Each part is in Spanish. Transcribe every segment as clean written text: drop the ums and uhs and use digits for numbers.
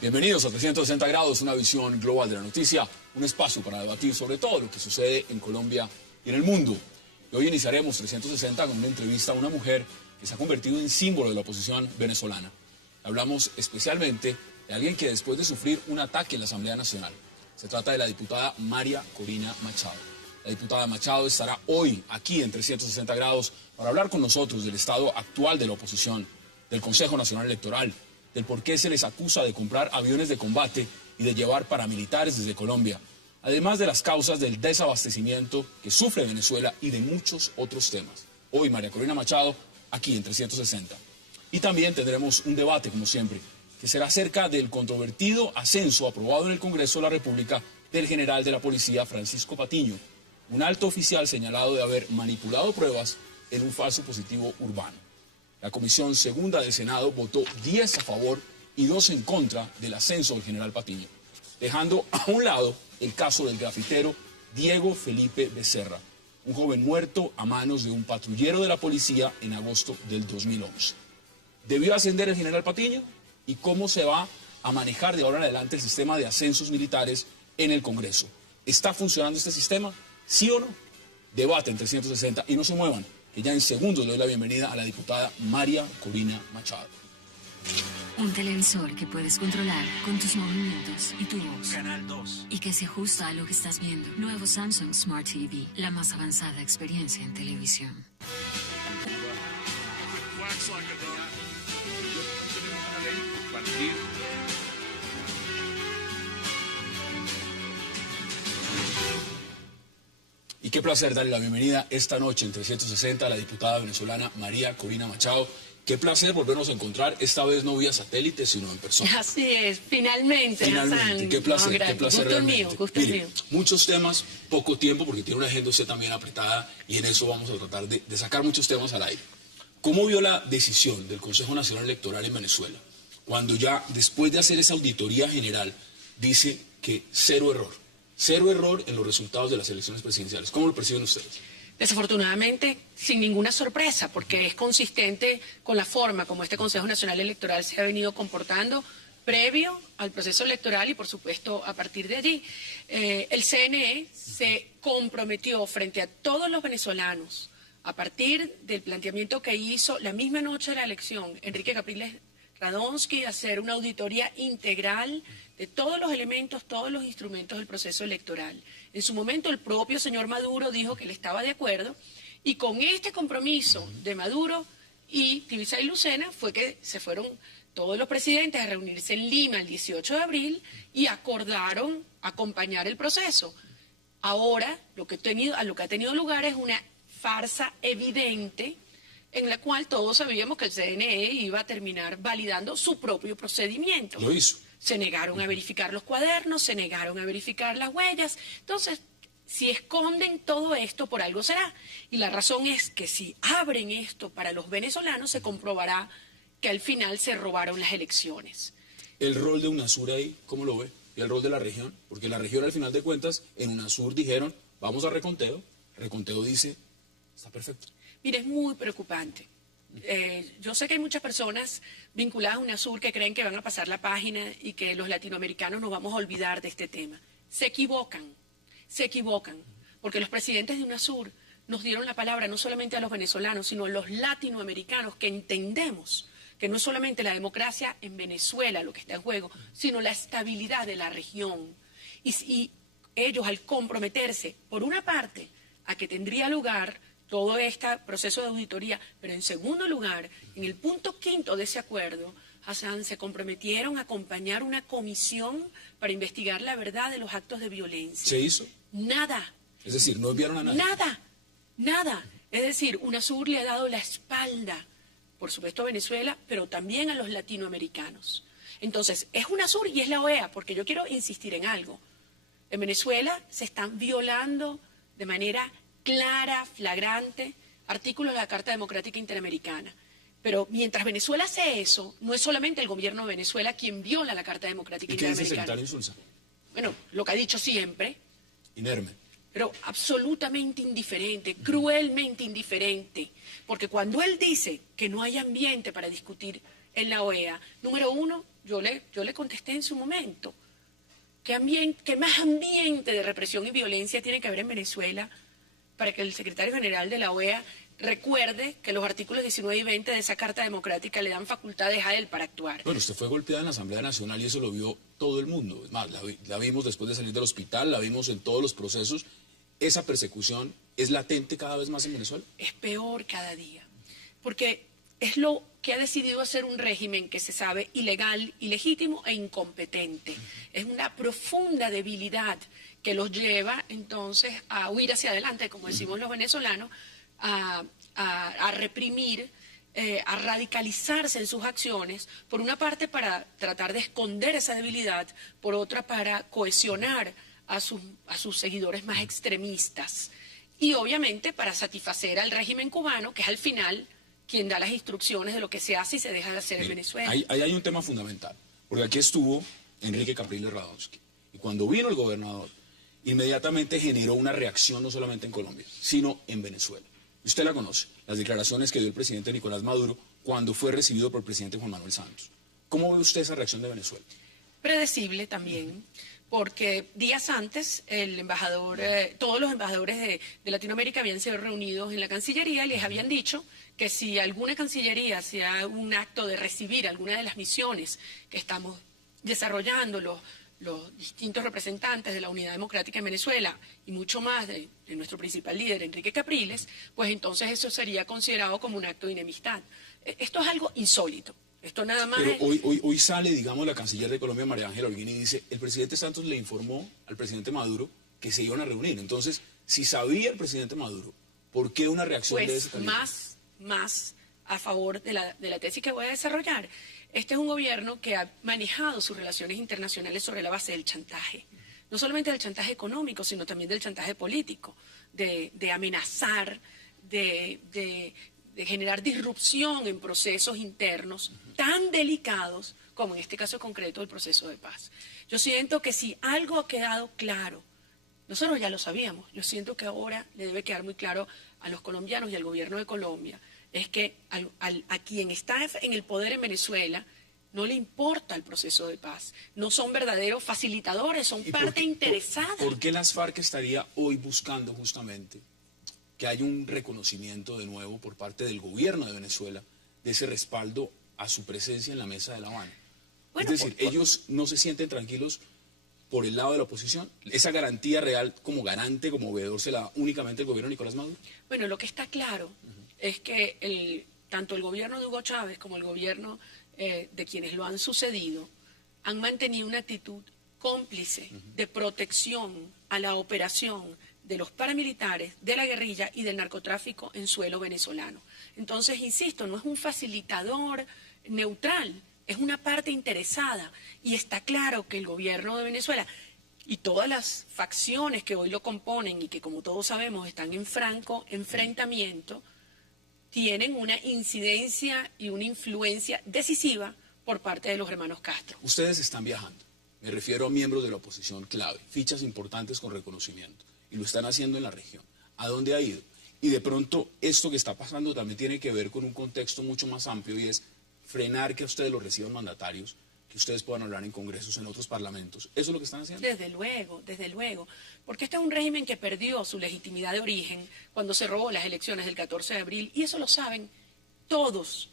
Bienvenidos a 360 grados, una visión global de la noticia, un espacio para debatir sobre todo lo que sucede en Colombia y en el mundo. Y hoy iniciaremos 360 con una entrevista a una mujer que se ha convertido en símbolo de la oposición venezolana. Hablamos especialmente de alguien que después de sufrir un ataque en la Asamblea Nacional, se trata de la diputada María Corina Machado. La diputada Machado estará hoy aquí en 360 grados para hablar con nosotros del estado actual de la oposición, del Consejo Nacional Electoral, del por qué se les acusa de comprar aviones de combate y de llevar paramilitares desde Colombia, además de las causas del desabastecimiento que sufre Venezuela y de muchos otros temas. Hoy María Corina Machado, aquí en 360. Y también tendremos un debate, como siempre, que será acerca del controvertido ascenso aprobado en el Congreso de la República del general de la policía Francisco Patiño, un alto oficial señalado de haber manipulado pruebas en un falso positivo urbano. La Comisión Segunda del Senado votó 10 a favor y 2 en contra del ascenso del general Patiño, dejando a un lado el caso del grafitero Diego Felipe Becerra, un joven muerto a manos de un patrullero de la policía en agosto del 2011. ¿Debió ascender el general Patiño? ¿Y cómo se va a manejar de ahora en adelante el sistema de ascensos militares en el Congreso? ¿Está funcionando este sistema? ¿Sí o no? Debate en 360 y no se muevan, que ya en segundos le doy la bienvenida a la diputada María Corina Machado. Un televisor que puedes controlar con tus movimientos y tu voz. Canal 2. Y que se ajusta a lo que estás viendo. Nuevo Samsung Smart TV, la más avanzada experiencia en televisión. Y qué placer darle la bienvenida esta noche en 360 a la diputada venezolana María Corina Machado. Qué placer volvernos a encontrar, esta vez no vía satélite, sino en persona. Así es, finalmente, Hassan. Qué placer, no, qué placer gusto realmente. Mío, gusto Mire, mío. muchos temas, poco tiempo, porque tiene una agenda usted también apretada, y en eso vamos a tratar de sacar muchos temas al aire. ¿Cómo vio la decisión del Consejo Nacional Electoral en Venezuela, cuando ya, después de hacer esa auditoría general, dice que cero error en los resultados de las elecciones presidenciales? ¿Cómo lo perciben ustedes? Desafortunadamente, sin ninguna sorpresa, porque es consistente con la forma como este Consejo Nacional Electoral se ha venido comportando previo al proceso electoral y, por supuesto, a partir de allí. El CNE se comprometió frente a todos los venezolanos, a partir del planteamiento que hizo la misma noche de la elección Enrique Capriles Radonsky, a hacer una auditoría integral de todos los elementos, todos los instrumentos del proceso electoral. En su momento el propio señor Maduro dijo que él estaba de acuerdo y con este compromiso de Maduro y Tibisay Lucena fue que se fueron todos los presidentes a reunirse en Lima el 18 de abril y acordaron acompañar el proceso. Ahora lo que ha tenido lugar es una farsa evidente en la cual todos sabíamos que el CNE iba a terminar validando su propio procedimiento. Lo hizo. Se negaron a verificar los cuadernos, se negaron a verificar las huellas. Entonces, si esconden todo esto, por algo será. Y la razón es que si abren esto para los venezolanos, se comprobará que al final se robaron las elecciones. El rol de UNASUR ahí, ¿cómo lo ve? Y el rol de la región, porque la región al final de cuentas, en UNASUR dijeron, vamos a reconteo. Reconteo dice, está perfecto. Mire, es muy preocupante. Yo sé que hay muchas personas vinculadas a UNASUR que creen que van a pasar la página y que los latinoamericanos nos vamos a olvidar de este tema. Se equivocan, porque los presidentes de UNASUR nos dieron la palabra no solamente a los venezolanos, sino a los latinoamericanos que entendemos que no es solamente la democracia en Venezuela lo que está en juego, sino la estabilidad de la región. Y ellos al comprometerse, por una parte, a que tendría lugar todo este proceso de auditoría, pero en segundo lugar, en el punto 5 de ese acuerdo, Hassan, se comprometieron a acompañar una comisión para investigar la verdad de los actos de violencia. ¿Se hizo? Nada. Es decir, no enviaron a nadie. Nada. Es decir, UNASUR le ha dado la espalda, por supuesto a Venezuela, pero también a los latinoamericanos. Entonces, es UNASUR y es la OEA, porque yo quiero insistir en algo. En Venezuela se están violando de manera clara, flagrante, artículos de la Carta Democrática Interamericana. Pero mientras Venezuela hace eso, no es solamente el gobierno de Venezuela quien viola la Carta Democrática Interamericana. ¿Y qué dice el Interamericana. secretario Insulza? Bueno, lo que ha dicho siempre, Inerme. Pero absolutamente indiferente, cruelmente indiferente. Porque cuando él dice que no hay ambiente para discutir en la OEA, número uno, yo le contesté en su momento, ¿qué más ambiente de represión y violencia tiene que haber en Venezuela para que el secretario general de la OEA recuerde que los artículos 19 y 20 de esa Carta Democrática le dan facultades a él para actuar? Bueno, usted fue golpeada en la Asamblea Nacional y eso lo vio todo el mundo. Es más, la vimos después de salir del hospital, la vimos en todos los procesos. ¿Esa persecución es latente cada vez más en Venezuela? Es peor cada día, porque es lo que ha decidido hacer un régimen que se sabe ilegal, ilegítimo e incompetente. Es una profunda debilidad que los lleva entonces a huir hacia adelante, como decimos los venezolanos, a reprimir, a radicalizarse en sus acciones, por una parte para tratar de esconder esa debilidad, por otra para cohesionar a sus seguidores más extremistas y obviamente para satisfacer al régimen cubano, que es al final quien da las instrucciones de lo que se hace y se deja de hacer en Venezuela. Ahí hay un tema fundamental, porque aquí estuvo Enrique Capriles Radonsky y cuando vino el gobernador inmediatamente generó una reacción no solamente en Colombia, sino en Venezuela. Usted la conoce, las declaraciones que dio el presidente Nicolás Maduro cuando fue recibido por el presidente Juan Manuel Santos. ¿Cómo ve usted esa reacción de Venezuela? Predecible también, porque días antes el embajador, todos los embajadores de Latinoamérica habían sido reunidos en la Cancillería y les habían dicho que si alguna Cancillería hacía un acto de recibir alguna de las misiones que estamos desarrollando los distintos representantes de la Unidad Democrática en Venezuela y mucho más de nuestro principal líder, Enrique Capriles, pues entonces eso sería considerado como un acto de enemistad. Esto es algo insólito. Esto nada más. Pero hoy sale, digamos, la canciller de Colombia, María Ángela Holguín, y dice, el presidente Santos le informó al presidente Maduro que se iban a reunir. Entonces, si sabía el presidente Maduro, ¿por qué una reacción pues de ese calibre? Más a favor de la tesis que voy a desarrollar. Este es un gobierno que ha manejado sus relaciones internacionales sobre la base del chantaje. No solamente del chantaje económico, sino también del chantaje político, de amenazar, de generar disrupción en procesos internos tan delicados como en este caso concreto el proceso de paz. Yo siento que si algo ha quedado claro, nosotros ya lo sabíamos, yo siento que ahora le debe quedar muy claro a los colombianos y al gobierno de Colombia, es que a quien está en el poder en Venezuela no le importa el proceso de paz, no son verdaderos facilitadores, son parte interesada. ¿Por qué las FARC estaría hoy buscando justamente que haya un reconocimiento de nuevo por parte del gobierno de Venezuela de ese respaldo a su presencia en la mesa de La Habana? Bueno, es decir, ellos no se sienten tranquilos por el lado de la oposición. ¿Esa garantía real como garante, como veedor, se la da únicamente el gobierno de Nicolás Maduro? Bueno, lo que está claro es que tanto el gobierno de Hugo Chávez como el gobierno de quienes lo han sucedido han mantenido una actitud cómplice de protección a la operación de los paramilitares, de la guerrilla y del narcotráfico en suelo venezolano. Entonces, insisto, no es un facilitador neutral, es una parte interesada y está claro que el gobierno de Venezuela y todas las facciones que hoy lo componen y que, como todos sabemos, están en franco enfrentamiento, tienen una incidencia y una influencia decisiva por parte de los hermanos Castro. Ustedes están viajando, me refiero a miembros de la oposición clave, fichas importantes con reconocimiento, y lo están haciendo en la región. ¿A dónde ha ido? Y de pronto esto que está pasando también tiene que ver con un contexto mucho más amplio y es frenar que a ustedes los reciban mandatarios, que ustedes puedan hablar en congresos, en otros parlamentos. ¿Eso es lo que están haciendo? Desde luego, porque este es un régimen que perdió su legitimidad de origen cuando se robó las elecciones del 14 de abril, y eso lo saben todos,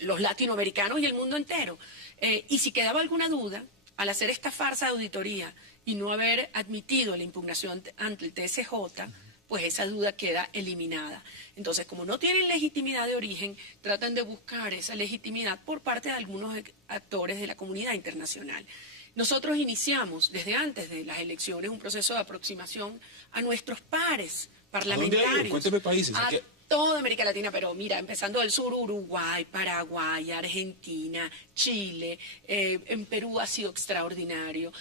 los latinoamericanos y el mundo entero. Y si quedaba alguna duda, al hacer esta farsa de auditoría y no haber admitido la impugnación ante el TSJ, pues esa duda queda eliminada. Entonces, como no tienen legitimidad de origen, tratan de buscar esa legitimidad por parte de algunos actores de la comunidad internacional. Nosotros iniciamos desde antes de las elecciones un proceso de aproximación a nuestros pares parlamentarios. ¿A dónde ha ido? Cuénteme países. A toda América Latina, pero mira, empezando del sur, Uruguay, Paraguay, Argentina, Chile, en Perú ha sido extraordinario,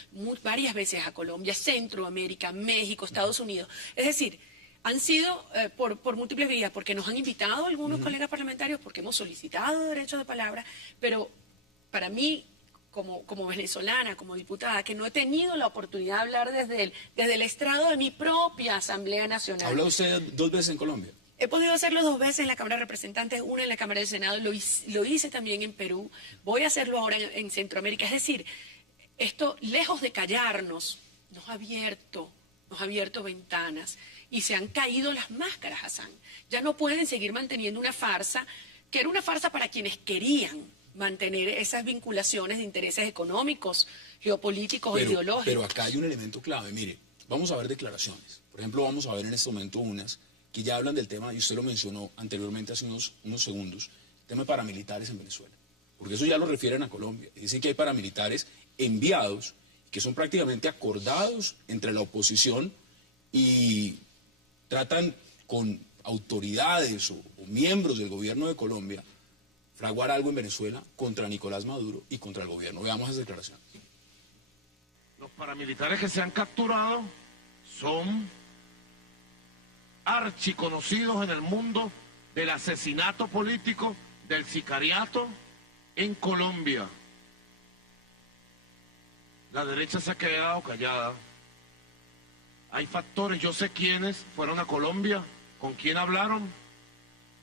varias veces a Colombia, Centroamérica, México, Estados Unidos. Es decir, han sido por múltiples vías, porque nos han invitado algunos colegas parlamentarios, porque hemos solicitado derecho de palabra, pero para mí, como venezolana, como diputada, que no he tenido la oportunidad de hablar desde el estrado de mi propia Asamblea Nacional. ¿Ha hablado usted 2 veces en Colombia? He podido hacerlo 2 veces en la Cámara de Representantes, una en la Cámara del Senado, lo hice también en Perú, voy a hacerlo ahora en Centroamérica. Es decir, esto, lejos de callarnos, nos ha abierto ventanas y se han caído las máscaras, Hassan. Ya no pueden seguir manteniendo una farsa, que era una farsa para quienes querían mantener esas vinculaciones de intereses económicos, geopolíticos, ideológicos. Pero acá hay un elemento clave. Mire, vamos a ver declaraciones. Por ejemplo, vamos a ver en este momento unas que ya hablan del tema, y usted lo mencionó anteriormente hace unos segundos, tema de paramilitares en Venezuela. Porque eso ya lo refieren a Colombia. Dicen que hay paramilitares enviados, que son prácticamente acordados entre la oposición y tratan con autoridades o miembros del gobierno de Colombia fraguar algo en Venezuela contra Nicolás Maduro y contra el gobierno. Veamos esa declaración. Los paramilitares que se han capturado son archiconocidos en el mundo del asesinato político, del sicariato en Colombia. La derecha se ha quedado callada. Hay factores, yo sé quiénes fueron a Colombia, con quién hablaron,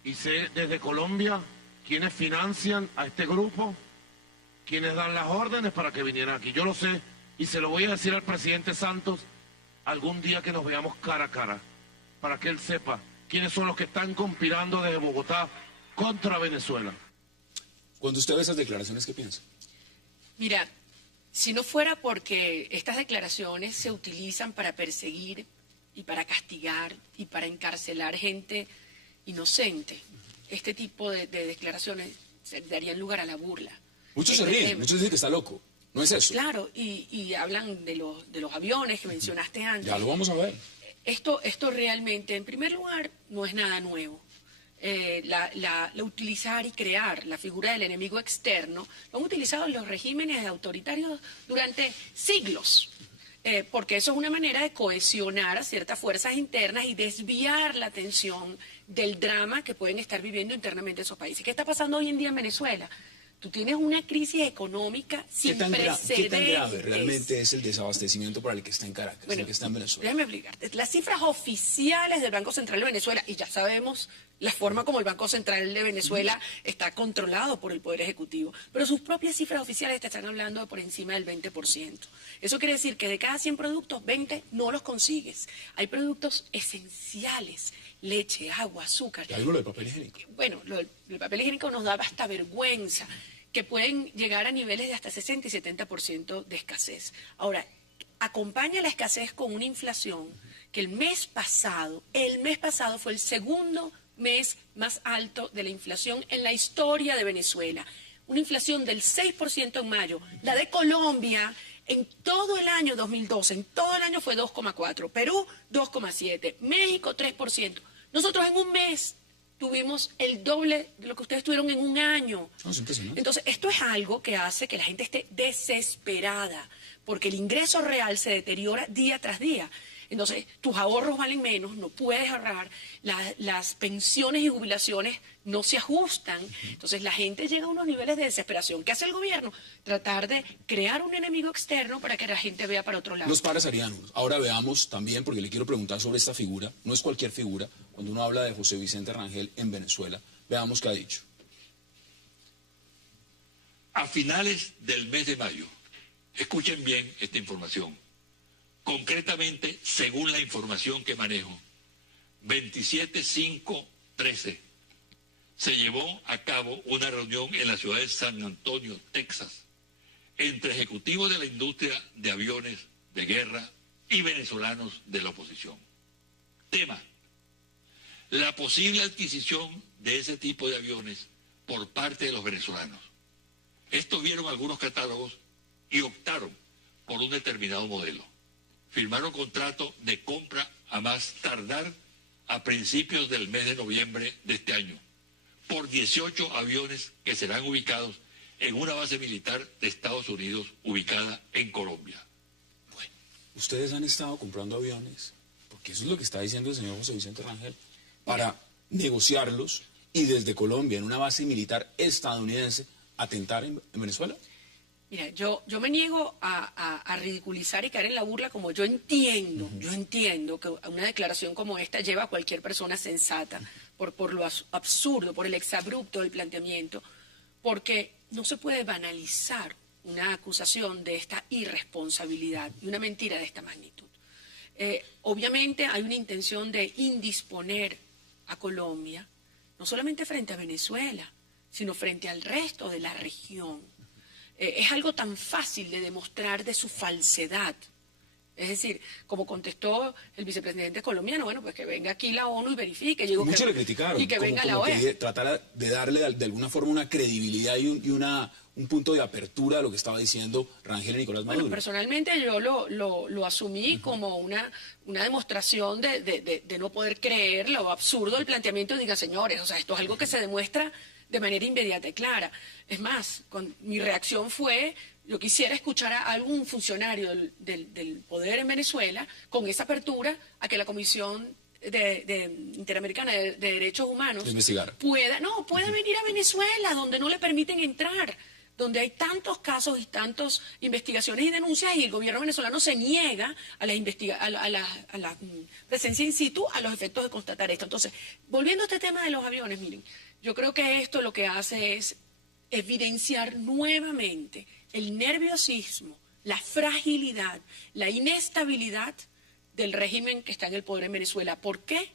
y sé desde Colombia quiénes financian a este grupo, quiénes dan las órdenes para que vinieran aquí. Yo lo sé, y se lo voy a decir al presidente Santos algún día que nos veamos cara a cara, para que él sepa quiénes son los que están conspirando desde Bogotá contra Venezuela. Cuando usted ve esas declaraciones, ¿qué piensa? Mira, si no fuera porque estas declaraciones se utilizan para perseguir y para castigar y para encarcelar gente inocente, este tipo de declaraciones darían lugar a la burla. Muchos se ríen, muchos dicen que está loco. ¿No es eso? Claro, y hablan de los aviones que mencionaste antes. Ya lo vamos a ver. Esto realmente, en primer lugar, no es nada nuevo. La utilizar y crear la figura del enemigo externo lo han utilizado los regímenes autoritarios durante siglos, porque eso es una manera de cohesionar a ciertas fuerzas internas y desviar la atención del drama que pueden estar viviendo internamente esos países. ¿Qué está pasando hoy en día en Venezuela? Tú tienes una crisis económica sin precedentes. ¿Qué tan grave realmente es el desabastecimiento para el que está en Caracas, el que está en Venezuela? Déjame explicarte. Las cifras oficiales del Banco Central de Venezuela, y ya sabemos la forma como el Banco Central de Venezuela está controlado por el Poder Ejecutivo, pero sus propias cifras oficiales te están hablando de por encima del 20%. Eso quiere decir que de cada 100 productos, 20 no los consigues. Hay productos esenciales, leche, agua, azúcar. ¿Y algo lo del papel higiénico? Bueno, el papel higiénico nos da hasta vergüenza, que pueden llegar a niveles de hasta 60 y 70% de escasez. Ahora, acompaña la escasez con una inflación que el mes pasado fue el segundo mes más alto de la inflación en la historia de Venezuela. Una inflación del 6% en mayo. La de Colombia, en todo el año 2012, en todo el año fue 2,4%. Perú, 2,7%. México, 3%. Nosotros en un mes tuvimos el doble de lo que ustedes tuvieron en un año. Entonces, esto es algo que hace que la gente esté desesperada, porque el ingreso real se deteriora día tras día. Entonces, tus ahorros valen menos, no puedes ahorrar, las pensiones y jubilaciones no se ajustan. Entonces, la gente llega a unos niveles de desesperación. ¿Qué hace el gobierno? Tratar de crear un enemigo externo para que la gente vea para otro lado. Los pares arianos. Ahora veamos también, porque le quiero preguntar sobre esta figura, no es cualquier figura, cuando uno habla de José Vicente Rangel en Venezuela, veamos qué ha dicho. A finales del mes de mayo, escuchen bien esta información, concretamente, según la información que manejo, 27/5/13, se llevó a cabo una reunión en la ciudad de San Antonio, Texas, entre ejecutivos de la industria de aviones de guerra y venezolanos de la oposición. Tema: la posible adquisición de ese tipo de aviones por parte de los venezolanos. Estos vieron algunos catálogos y optaron por un determinado modelo. Firmaron contrato de compra a más tardar a principios del mes de noviembre de este año por 18 aviones que serán ubicados en una base militar de Estados Unidos ubicada en Colombia. Bueno, ustedes han estado comprando aviones, porque eso es lo que está diciendo el señor José Vicente Rangel, para negociarlos y desde Colombia, en una base militar estadounidense, atentar en Venezuela. Mira, yo me niego a ridiculizar y caer en la burla como yo entiendo que una declaración como esta lleva a cualquier persona sensata por lo absurdo, por el exabrupto del planteamiento, porque no se puede banalizar una acusación de esta irresponsabilidad y una mentira de esta magnitud. Obviamente hay una intención de indisponer a Colombia, no solamente frente a Venezuela, sino frente al resto de la región. Es algo tan fácil de demostrar de su falsedad. Es decir, como contestó el vicepresidente colombiano, bueno, pues que venga aquí la ONU y verifique. Muchos le criticaron. Y que venga la como OEA. que tratara de darle de alguna forma una credibilidad y un punto de apertura a lo que estaba diciendo Rangel y Nicolás Maduro. Bueno, personalmente yo lo asumí como una demostración de no poder creer lo absurdo del planteamiento. Diga, señores, o sea, esto es algo que se demuestra de manera inmediata y clara. Es más, mi reacción fue, yo quisiera escuchar a algún funcionario del poder en Venezuela con esa apertura a que la Comisión Interamericana de Derechos Humanos pueda venir a Venezuela, donde no le permiten entrar, donde hay tantos casos y tantas investigaciones y denuncias, y el gobierno venezolano se niega a la presencia in situ a los efectos de constatar esto. Entonces, volviendo a este tema de los aviones, miren, yo creo que esto lo que hace es evidenciar nuevamente el nerviosismo, la fragilidad, la inestabilidad del régimen que está en el poder en Venezuela. ¿Por qué?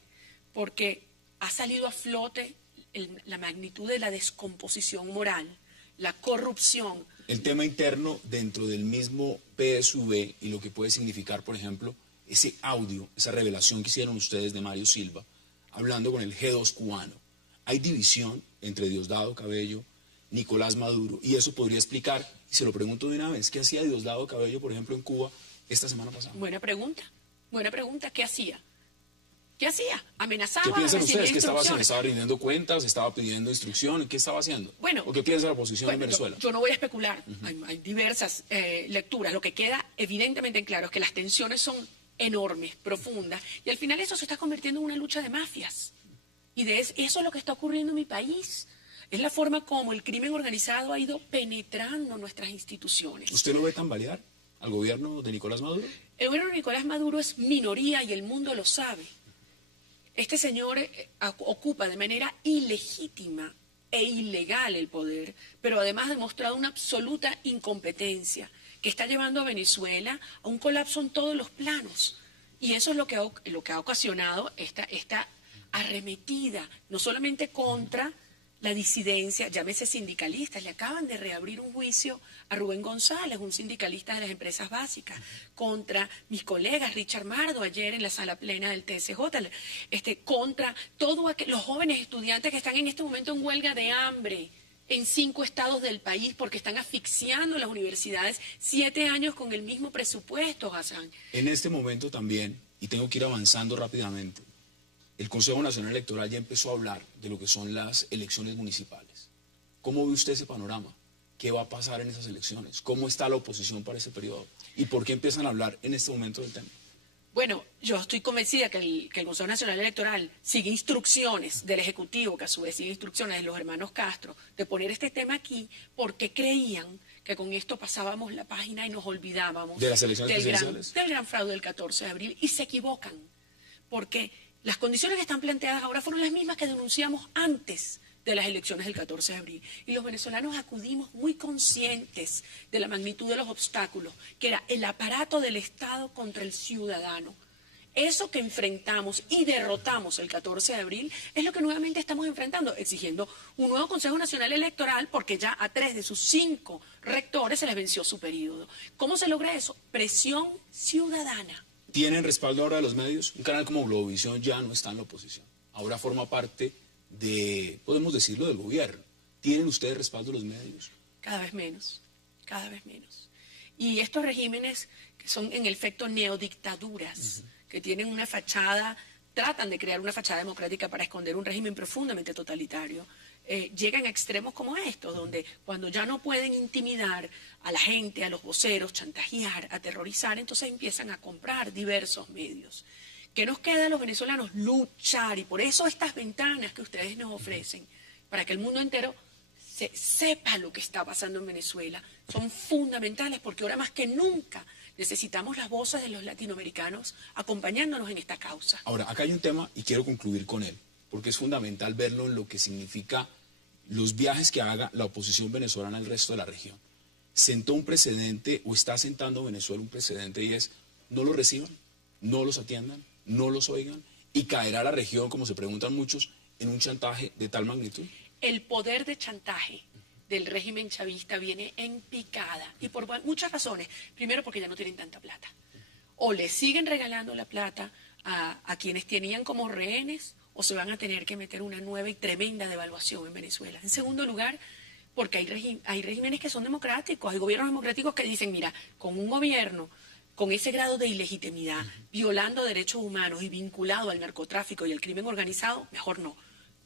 Porque ha salido a flote la magnitud de la descomposición moral, la corrupción. El tema interno dentro del mismo PSV y lo que puede significar, por ejemplo, ese audio, esa revelación que hicieron ustedes de Mario Silva, hablando con el G2 cubano. Hay división entre Diosdado Cabello, Nicolás Maduro, y eso podría explicar, y se lo pregunto de una vez, ¿qué hacía Diosdado Cabello, por ejemplo, en Cuba esta semana pasada? Buena pregunta, ¿qué hacía? ¿Qué hacía? Amenazaba. ¿Qué piensan ustedes? ¿Qué estaba haciendo? ¿Estaba rindiendo cuentas? ¿Estaba pidiendo instrucción? ¿Qué estaba haciendo? Bueno, ¿O qué piensa la oposición en Venezuela? Yo no voy a especular. Hay diversas lecturas. Lo que queda evidentemente en claro es que las tensiones son enormes, profundas, y al final eso se está convirtiendo en una lucha de mafias. Y eso es lo que está ocurriendo en mi país. Es la forma como el crimen organizado ha ido penetrando nuestras instituciones. ¿Usted lo ve tambalear al gobierno de Nicolás Maduro? El gobierno de Nicolás Maduro es minoría y el mundo lo sabe. Este señor ocupa de manera ilegítima e ilegal el poder, pero además ha demostrado una absoluta incompetencia que está llevando a Venezuela a un colapso en todos los planos. Y eso es lo que ha ocasionado esta arremetida, no solamente contra la disidencia, llámese sindicalistas, le acaban de reabrir un juicio a Rubén González, un sindicalista de las empresas básicas, contra mis colegas, Richard Mardo, ayer en la sala plena del TSJ, contra todos los jóvenes estudiantes que están en este momento en huelga de hambre en 5 estados del país porque están asfixiando las universidades 7 años con el mismo presupuesto, Hassan. En este momento también, y tengo que ir avanzando rápidamente, el Consejo Nacional Electoral ya empezó a hablar de lo que son las elecciones municipales. ¿Cómo ve usted ese panorama? ¿Qué va a pasar en esas elecciones? ¿Cómo está la oposición para ese periodo? ¿Y por qué empiezan a hablar en este momento del tema? Bueno, yo estoy convencida que el Consejo Nacional Electoral sigue instrucciones del Ejecutivo, que a su vez sigue instrucciones de los hermanos Castro, de poner este tema aquí porque creían que con esto pasábamos la página y nos olvidábamos de las elecciones presidenciales, del gran fraude del 14 de abril, y se equivocan, porque las condiciones que están planteadas ahora fueron las mismas que denunciamos antes de las elecciones del 14 de abril. Y los venezolanos acudimos muy conscientes de la magnitud de los obstáculos, que era el aparato del Estado contra el ciudadano. Eso que enfrentamos y derrotamos el 14 de abril es lo que nuevamente estamos enfrentando, exigiendo un nuevo Consejo Nacional Electoral porque ya a 3 de sus 5 rectores se les venció su periodo. ¿Cómo se logra eso? Presión ciudadana. ¿Tienen respaldo ahora de los medios? Un canal como Globovisión ya no está en la oposición. Ahora forma parte de, podemos decirlo, del gobierno. ¿Tienen ustedes respaldo de los medios? Cada vez menos, cada vez menos. Y estos regímenes que son en efecto neodictaduras, que tienen una fachada, tratan de crear una fachada democrática para esconder un régimen profundamente totalitario, llegan a extremos como estos, donde cuando ya no pueden intimidar a la gente, a los voceros, chantajear, aterrorizar, entonces empiezan a comprar diversos medios. ¿Qué nos queda a los venezolanos? Luchar, y por eso estas ventanas que ustedes nos ofrecen, para que el mundo entero sepa lo que está pasando en Venezuela. Son fundamentales porque ahora más que nunca necesitamos las voces de los latinoamericanos acompañándonos en esta causa. Ahora, acá hay un tema y quiero concluir con él, porque es fundamental verlo en lo que significa los viajes que haga la oposición venezolana al resto de la región. Sentó un precedente, o está sentando Venezuela un precedente, y es: no los reciban, no los atiendan, no los oigan, y caerá la región, como se preguntan muchos, en un chantaje de tal magnitud. El poder de chantaje del régimen chavista viene en picada, y por muchas razones. Primero, porque ya no tienen tanta plata. O le siguen regalando la plata a quienes tenían como rehenes, o se van a tener que meter una nueva y tremenda devaluación en Venezuela. En segundo lugar, porque hay regímenes que son democráticos, hay gobiernos democráticos que dicen: mira, con un gobierno con ese grado de ilegitimidad, violando derechos humanos y vinculado al narcotráfico y al crimen organizado, mejor no.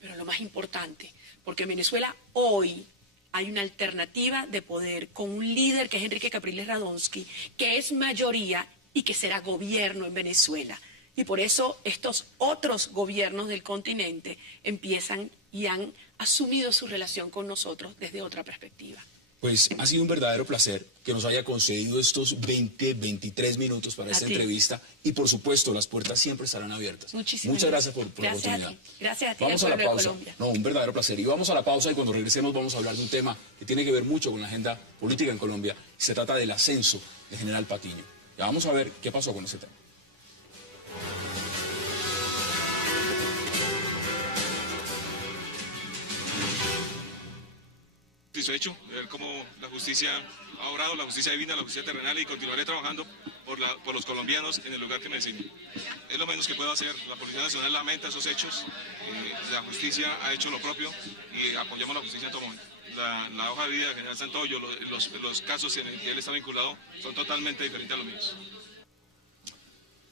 Pero lo más importante, porque en Venezuela hoy hay una alternativa de poder con un líder que es Enrique Capriles Radonsky, que es mayoría y que será gobierno en Venezuela. Y por eso estos otros gobiernos del continente empiezan y han asumido su relación con nosotros desde otra perspectiva. Pues ha sido un verdadero placer que nos haya concedido estos 23 minutos para esta entrevista, y por supuesto las puertas siempre estarán abiertas. Muchas gracias por la oportunidad. Gracias a ti. Vamos a la pausa. No, un verdadero placer. Y vamos a la pausa, y cuando regresemos vamos a hablar de un tema que tiene que ver mucho con la agenda política en Colombia. Se trata del ascenso del general Patiño. Ya vamos a ver qué pasó con ese tema. Satisfecho de ver cómo la justicia ha obrado, la justicia divina, la justicia terrenal, y continuaré trabajando por los colombianos en el lugar que me designen. Es lo menos que puedo hacer. La Policía Nacional lamenta esos hechos, la justicia ha hecho lo propio y apoyamos a la justicia en todo momento. La hoja de vida del general Santoyo, los casos en los que él está vinculado son totalmente diferentes a los míos.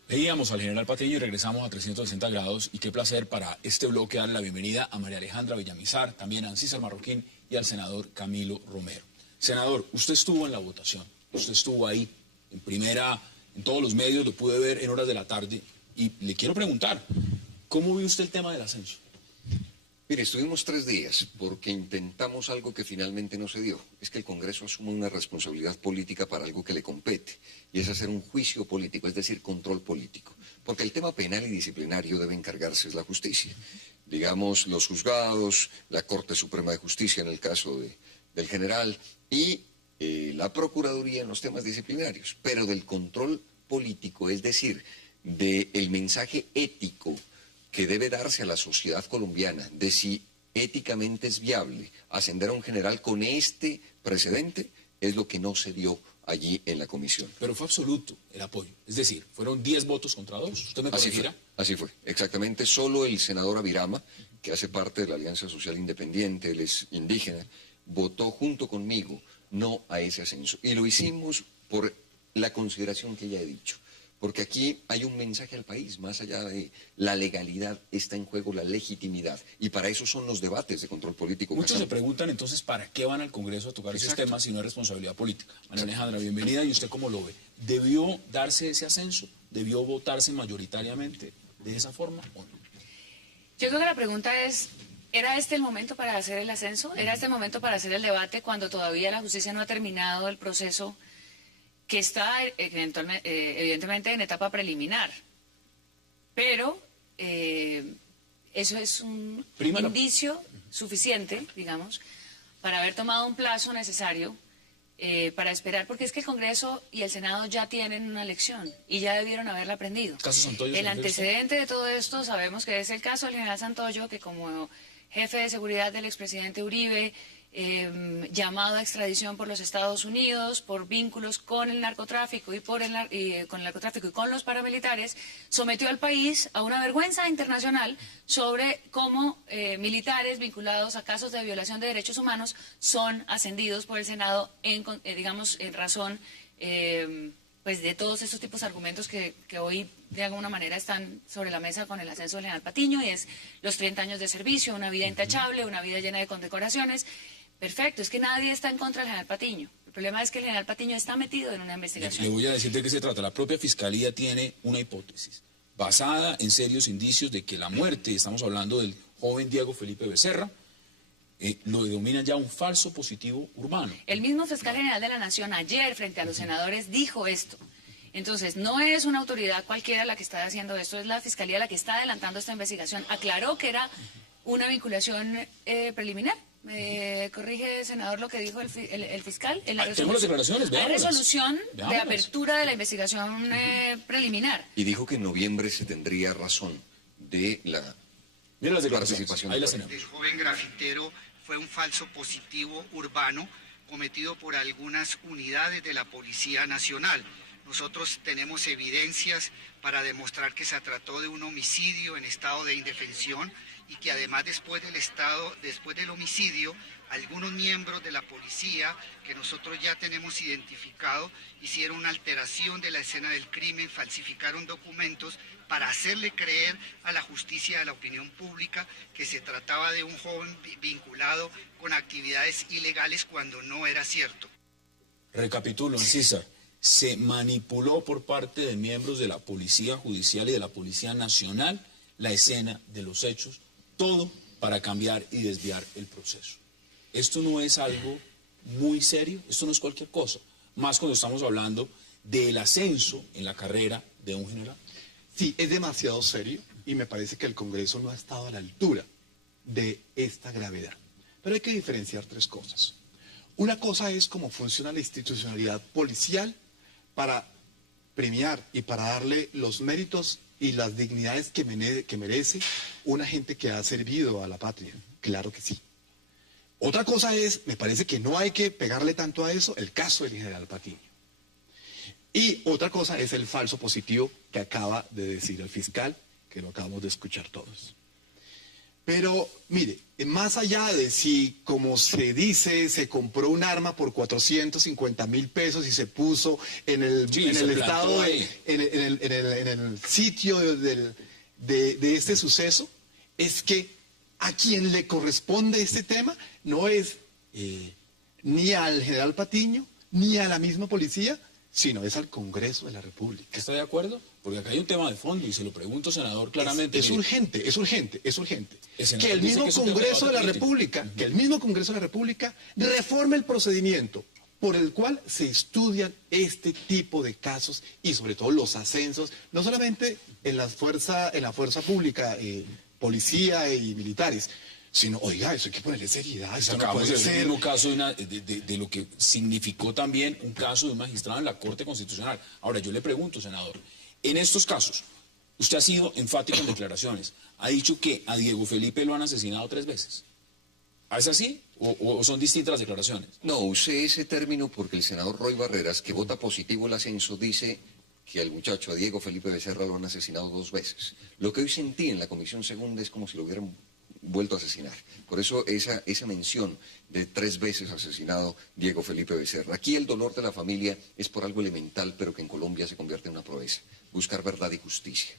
Veíamos al general Patiño y regresamos a 360 grados, y qué placer para este bloque darle la bienvenida a María Alejandra Villamizar, también a César Marroquín y al senador Camilo Romero. Senador, usted estuvo en la votación, usted estuvo ahí en primera, en todos los medios, lo pude ver en horas de la tarde, y le quiero preguntar, ¿cómo vio usted el tema del ascenso? Mire, estuvimos 3 días porque intentamos algo que finalmente no se dio. Es que el Congreso asuma una responsabilidad política para algo que le compete, y es hacer un juicio político, es decir, control político. Porque el tema penal y disciplinario debe encargarse es la justicia. Digamos, los juzgados, la Corte Suprema de Justicia en el caso del general, y la Procuraduría en los temas disciplinarios. Pero del control político, es decir, del mensaje ético que debe darse a la sociedad colombiana de si éticamente es viable ascender a un general con este precedente, es lo que no se dio allí en la comisión. Pero fue absoluto el apoyo, es decir, fueron 10 votos contra 2, ¿usted me corregirá? Así fue, exactamente. Solo el senador Avirama, que hace parte de la Alianza Social Independiente, él es indígena, votó junto conmigo no a ese ascenso. Y lo hicimos por la consideración que ya he dicho. Porque aquí hay un mensaje al país, más allá de la legalidad, está en juego la legitimidad. Y para eso son los debates de control político. Muchos se preguntan entonces, ¿para qué van al Congreso a tocar esos temas si no es responsabilidad política? María Alejandra, bienvenida, ¿y usted cómo lo ve? ¿Debió darse ese ascenso? ¿Debió votarse mayoritariamente de esa forma o no? Yo creo que la pregunta es, ¿era este el momento para hacer el ascenso? ¿Era este el momento para hacer el debate cuando todavía la justicia no ha terminado el proceso que está evidentemente en etapa preliminar? Pero eso es un indicio suficiente, digamos, para haber tomado un plazo necesario para esperar, porque es que el Congreso y el Senado ya tienen una lección y ya debieron haberla aprendido. El antecedente de todo esto sabemos que es el caso del general Santoyo, que como jefe de seguridad del expresidente Uribe, llamado a extradición por los Estados Unidos por vínculos con el narcotráfico y con el narcotráfico y con los paramilitares, sometió al país a una vergüenza internacional sobre cómo militares vinculados a casos de violación de derechos humanos son ascendidos por el Senado en razón pues de todos estos tipos de argumentos que hoy de alguna manera están sobre la mesa con el ascenso del general Patiño, y es los 30 años de servicio, una vida intachable, una vida llena de condecoraciones. Perfecto, es que nadie está en contra del general Patiño. El problema es que el general Patiño está metido en una investigación. Le voy a decir de qué se trata. La propia Fiscalía tiene una hipótesis basada en serios indicios de que la muerte, estamos hablando del joven Diego Felipe Becerra, lo denominan ya un falso positivo urbano. El mismo fiscal general de la Nación ayer frente a los senadores dijo esto. Entonces, no es una autoridad cualquiera la que está haciendo esto, es la Fiscalía la que está adelantando esta investigación. Aclaró que era una vinculación preliminar. Corrige, senador, lo que dijo el fiscal. En la tengo las declaraciones, veámoslas. Hay resolución de Veámoslas. apertura de la investigación preliminar. Y dijo que en noviembre se tendría razón de la Mira las declaraciones, participación. ahí las tenemos. El joven grafitero fue un falso positivo urbano cometido por algunas unidades de la Policía Nacional. Nosotros tenemos evidencias para demostrar que se trató de un homicidio en estado de indefensión y que además después del homicidio, algunos miembros de la policía que nosotros ya tenemos identificado hicieron una alteración de la escena del crimen, falsificaron documentos para hacerle creer a la justicia y a la opinión pública que se trataba de un joven vinculado con actividades ilegales cuando no era cierto. Recapitulo, César. Se manipuló por parte de miembros de la Policía Judicial y de la Policía Nacional la escena de los hechos, todo para cambiar y desviar el proceso. Esto no es algo muy serio, esto no es cualquier cosa, más cuando estamos hablando del ascenso en la carrera de un general. Sí, es demasiado serio y me parece que el Congreso no ha estado a la altura de esta gravedad. Pero hay que diferenciar tres cosas. Una cosa es cómo funciona la institucionalidad policial para premiar y para darle los méritos y las dignidades que merece una gente que ha servido a la patria. Claro que sí. Otra cosa es, me parece que no hay que pegarle tanto a eso, el caso del general Patiño. Y otra cosa es el falso positivo que acaba de decir el fiscal, que lo acabamos de escuchar todos. Pero, mire, más allá de si, como se dice, se compró un arma por 450.000 pesos y se puso en el estado, en el sitio de este suceso, es que a quien le corresponde este tema no es ni al general Patiño, ni a la misma policía, sino es al Congreso de la República. ¿Está de acuerdo? Porque acá hay un tema de fondo y se lo pregunto, senador, claramente. Es urgente. Que el mismo Congreso de la República reforme el procedimiento por el cual se estudian este tipo de casos y sobre todo los ascensos, no solamente en la fuerza pública, policía y militares, sino, oiga, eso hay que ponerle seriedad. Eso no puede ser. Un caso de lo que significó también un caso de un magistrado en la Corte Constitucional. Ahora, yo le pregunto, senador, en estos casos, usted ha sido enfático en declaraciones, ha dicho que a Diego Felipe lo han asesinado 3 veces. ¿Es así o son distintas las declaraciones? No, usé ese término porque el senador Roy Barreras, que vota positivo el ascenso, dice que al muchacho, a Diego Felipe Becerra, lo han asesinado 2 veces. Lo que hoy sentí en la Comisión Segunda es como si lo hubieran vuelto a asesinar. Por eso esa mención de 3 veces asesinado Diego Felipe Becerra. Aquí el dolor de la familia es por algo elemental, pero que en Colombia se convierte en una proeza. Buscar verdad y justicia.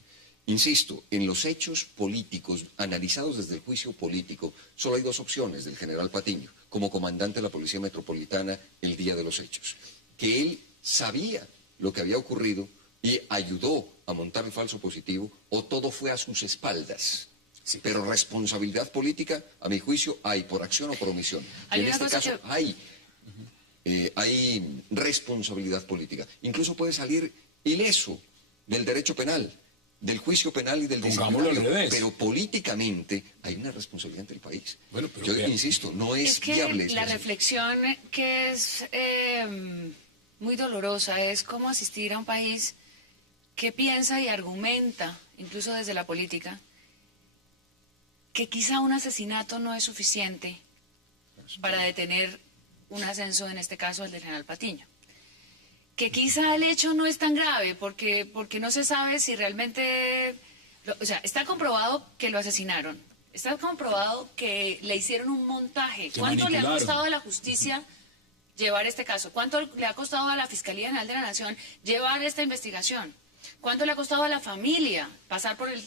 Insisto, en los hechos políticos, analizados desde el juicio político, solo hay 2 opciones del general Patiño, como comandante de la Policía Metropolitana el día de los hechos. Que él sabía lo que había ocurrido y ayudó a montar el falso positivo, o todo fue a sus espaldas. Sí. Pero responsabilidad política, a mi juicio, hay por acción o por omisión. Y en este caso hay responsabilidad política. Incluso puede salir ileso del derecho penal, del juicio penal y del disciplinario. Pero políticamente hay una responsabilidad del país. Bueno, pero yo insisto, no es viable. La reflexión que es muy dolorosa es cómo asistir a un país que piensa y argumenta, incluso desde la política, que quizá un asesinato no es suficiente para detener un ascenso, en este caso el del general Patiño. Que quizá el hecho no es tan grave porque no se sabe si realmente... O sea, está comprobado que lo asesinaron, está comprobado que le hicieron un montaje. ¿Cuánto le ha costado a la justicia llevar este caso? ¿Cuánto le ha costado a la Fiscalía General de la Nación llevar esta investigación? ¿Cuánto le ha costado a la familia pasar por el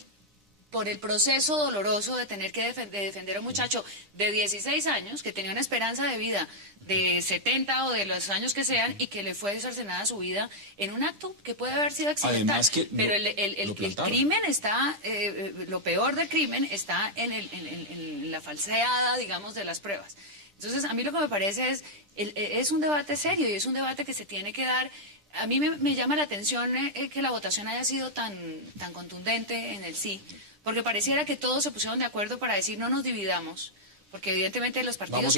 por el proceso doloroso de tener que defender a un muchacho de 16 años que tenía una esperanza de vida de 70 o de los años que sean y que le fue cercenada su vida en un acto que puede haber sido accidental. Además que pero el crimen está, lo peor del crimen está en la falseada, digamos, de las pruebas. Entonces, a mí lo que me parece es un debate serio y es un debate que se tiene que dar. A mí me llama la atención que la votación haya sido tan contundente en el sí, porque pareciera que todos se pusieron de acuerdo para decir no nos dividamos, porque evidentemente los partidos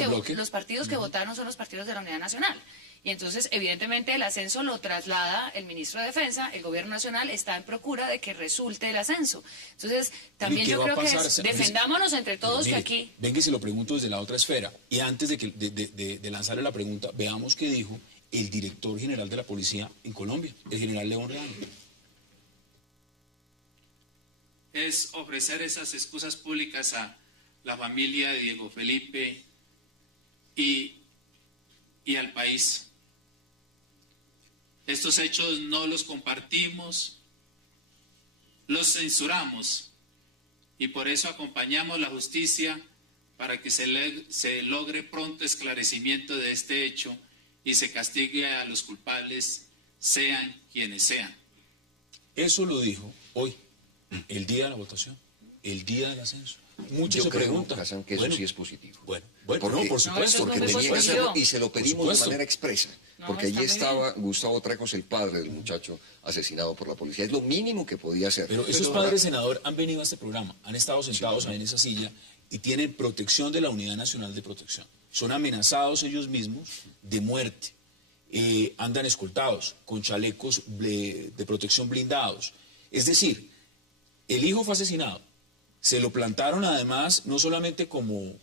que votaron son los partidos de la Unidad Nacional. Y entonces, evidentemente, el ascenso lo traslada el ministro de Defensa, el Gobierno Nacional está en procura de que resulte el ascenso. Entonces, también yo creo que defendámonos entre todos que aquí... Ven que se lo pregunto desde la otra esfera, y antes de lanzarle la pregunta, veamos qué dijo el director general de la policía en Colombia, el general León Real. Es ofrecer esas excusas públicas a la familia de Diego Felipe y al país. Estos hechos no los compartimos, los censuramos y por eso acompañamos la justicia para que se logre pronto esclarecimiento de este hecho y se castigue a los culpables, sean quienes sean. Eso lo dijo hoy, el día de la votación, el día del ascenso. Muchos se preguntan. Hassan, que eso sí es positivo. Bueno, porque, no, por supuesto. Porque tenía que hacerlo y se lo pedimos de manera expresa. Porque allí estaba Gustavo Trejos, el padre del muchacho asesinado por la policía. Es lo mínimo que podía hacer. Pero esos padres, senador, han venido a este programa, han estado sentados ahí en esa silla y tienen protección de la Unidad Nacional de Protección. Son amenazados ellos mismos de muerte. Andan escoltados con chalecos de protección blindados. Es decir, el hijo fue asesinado. Se lo plantaron además no solamente como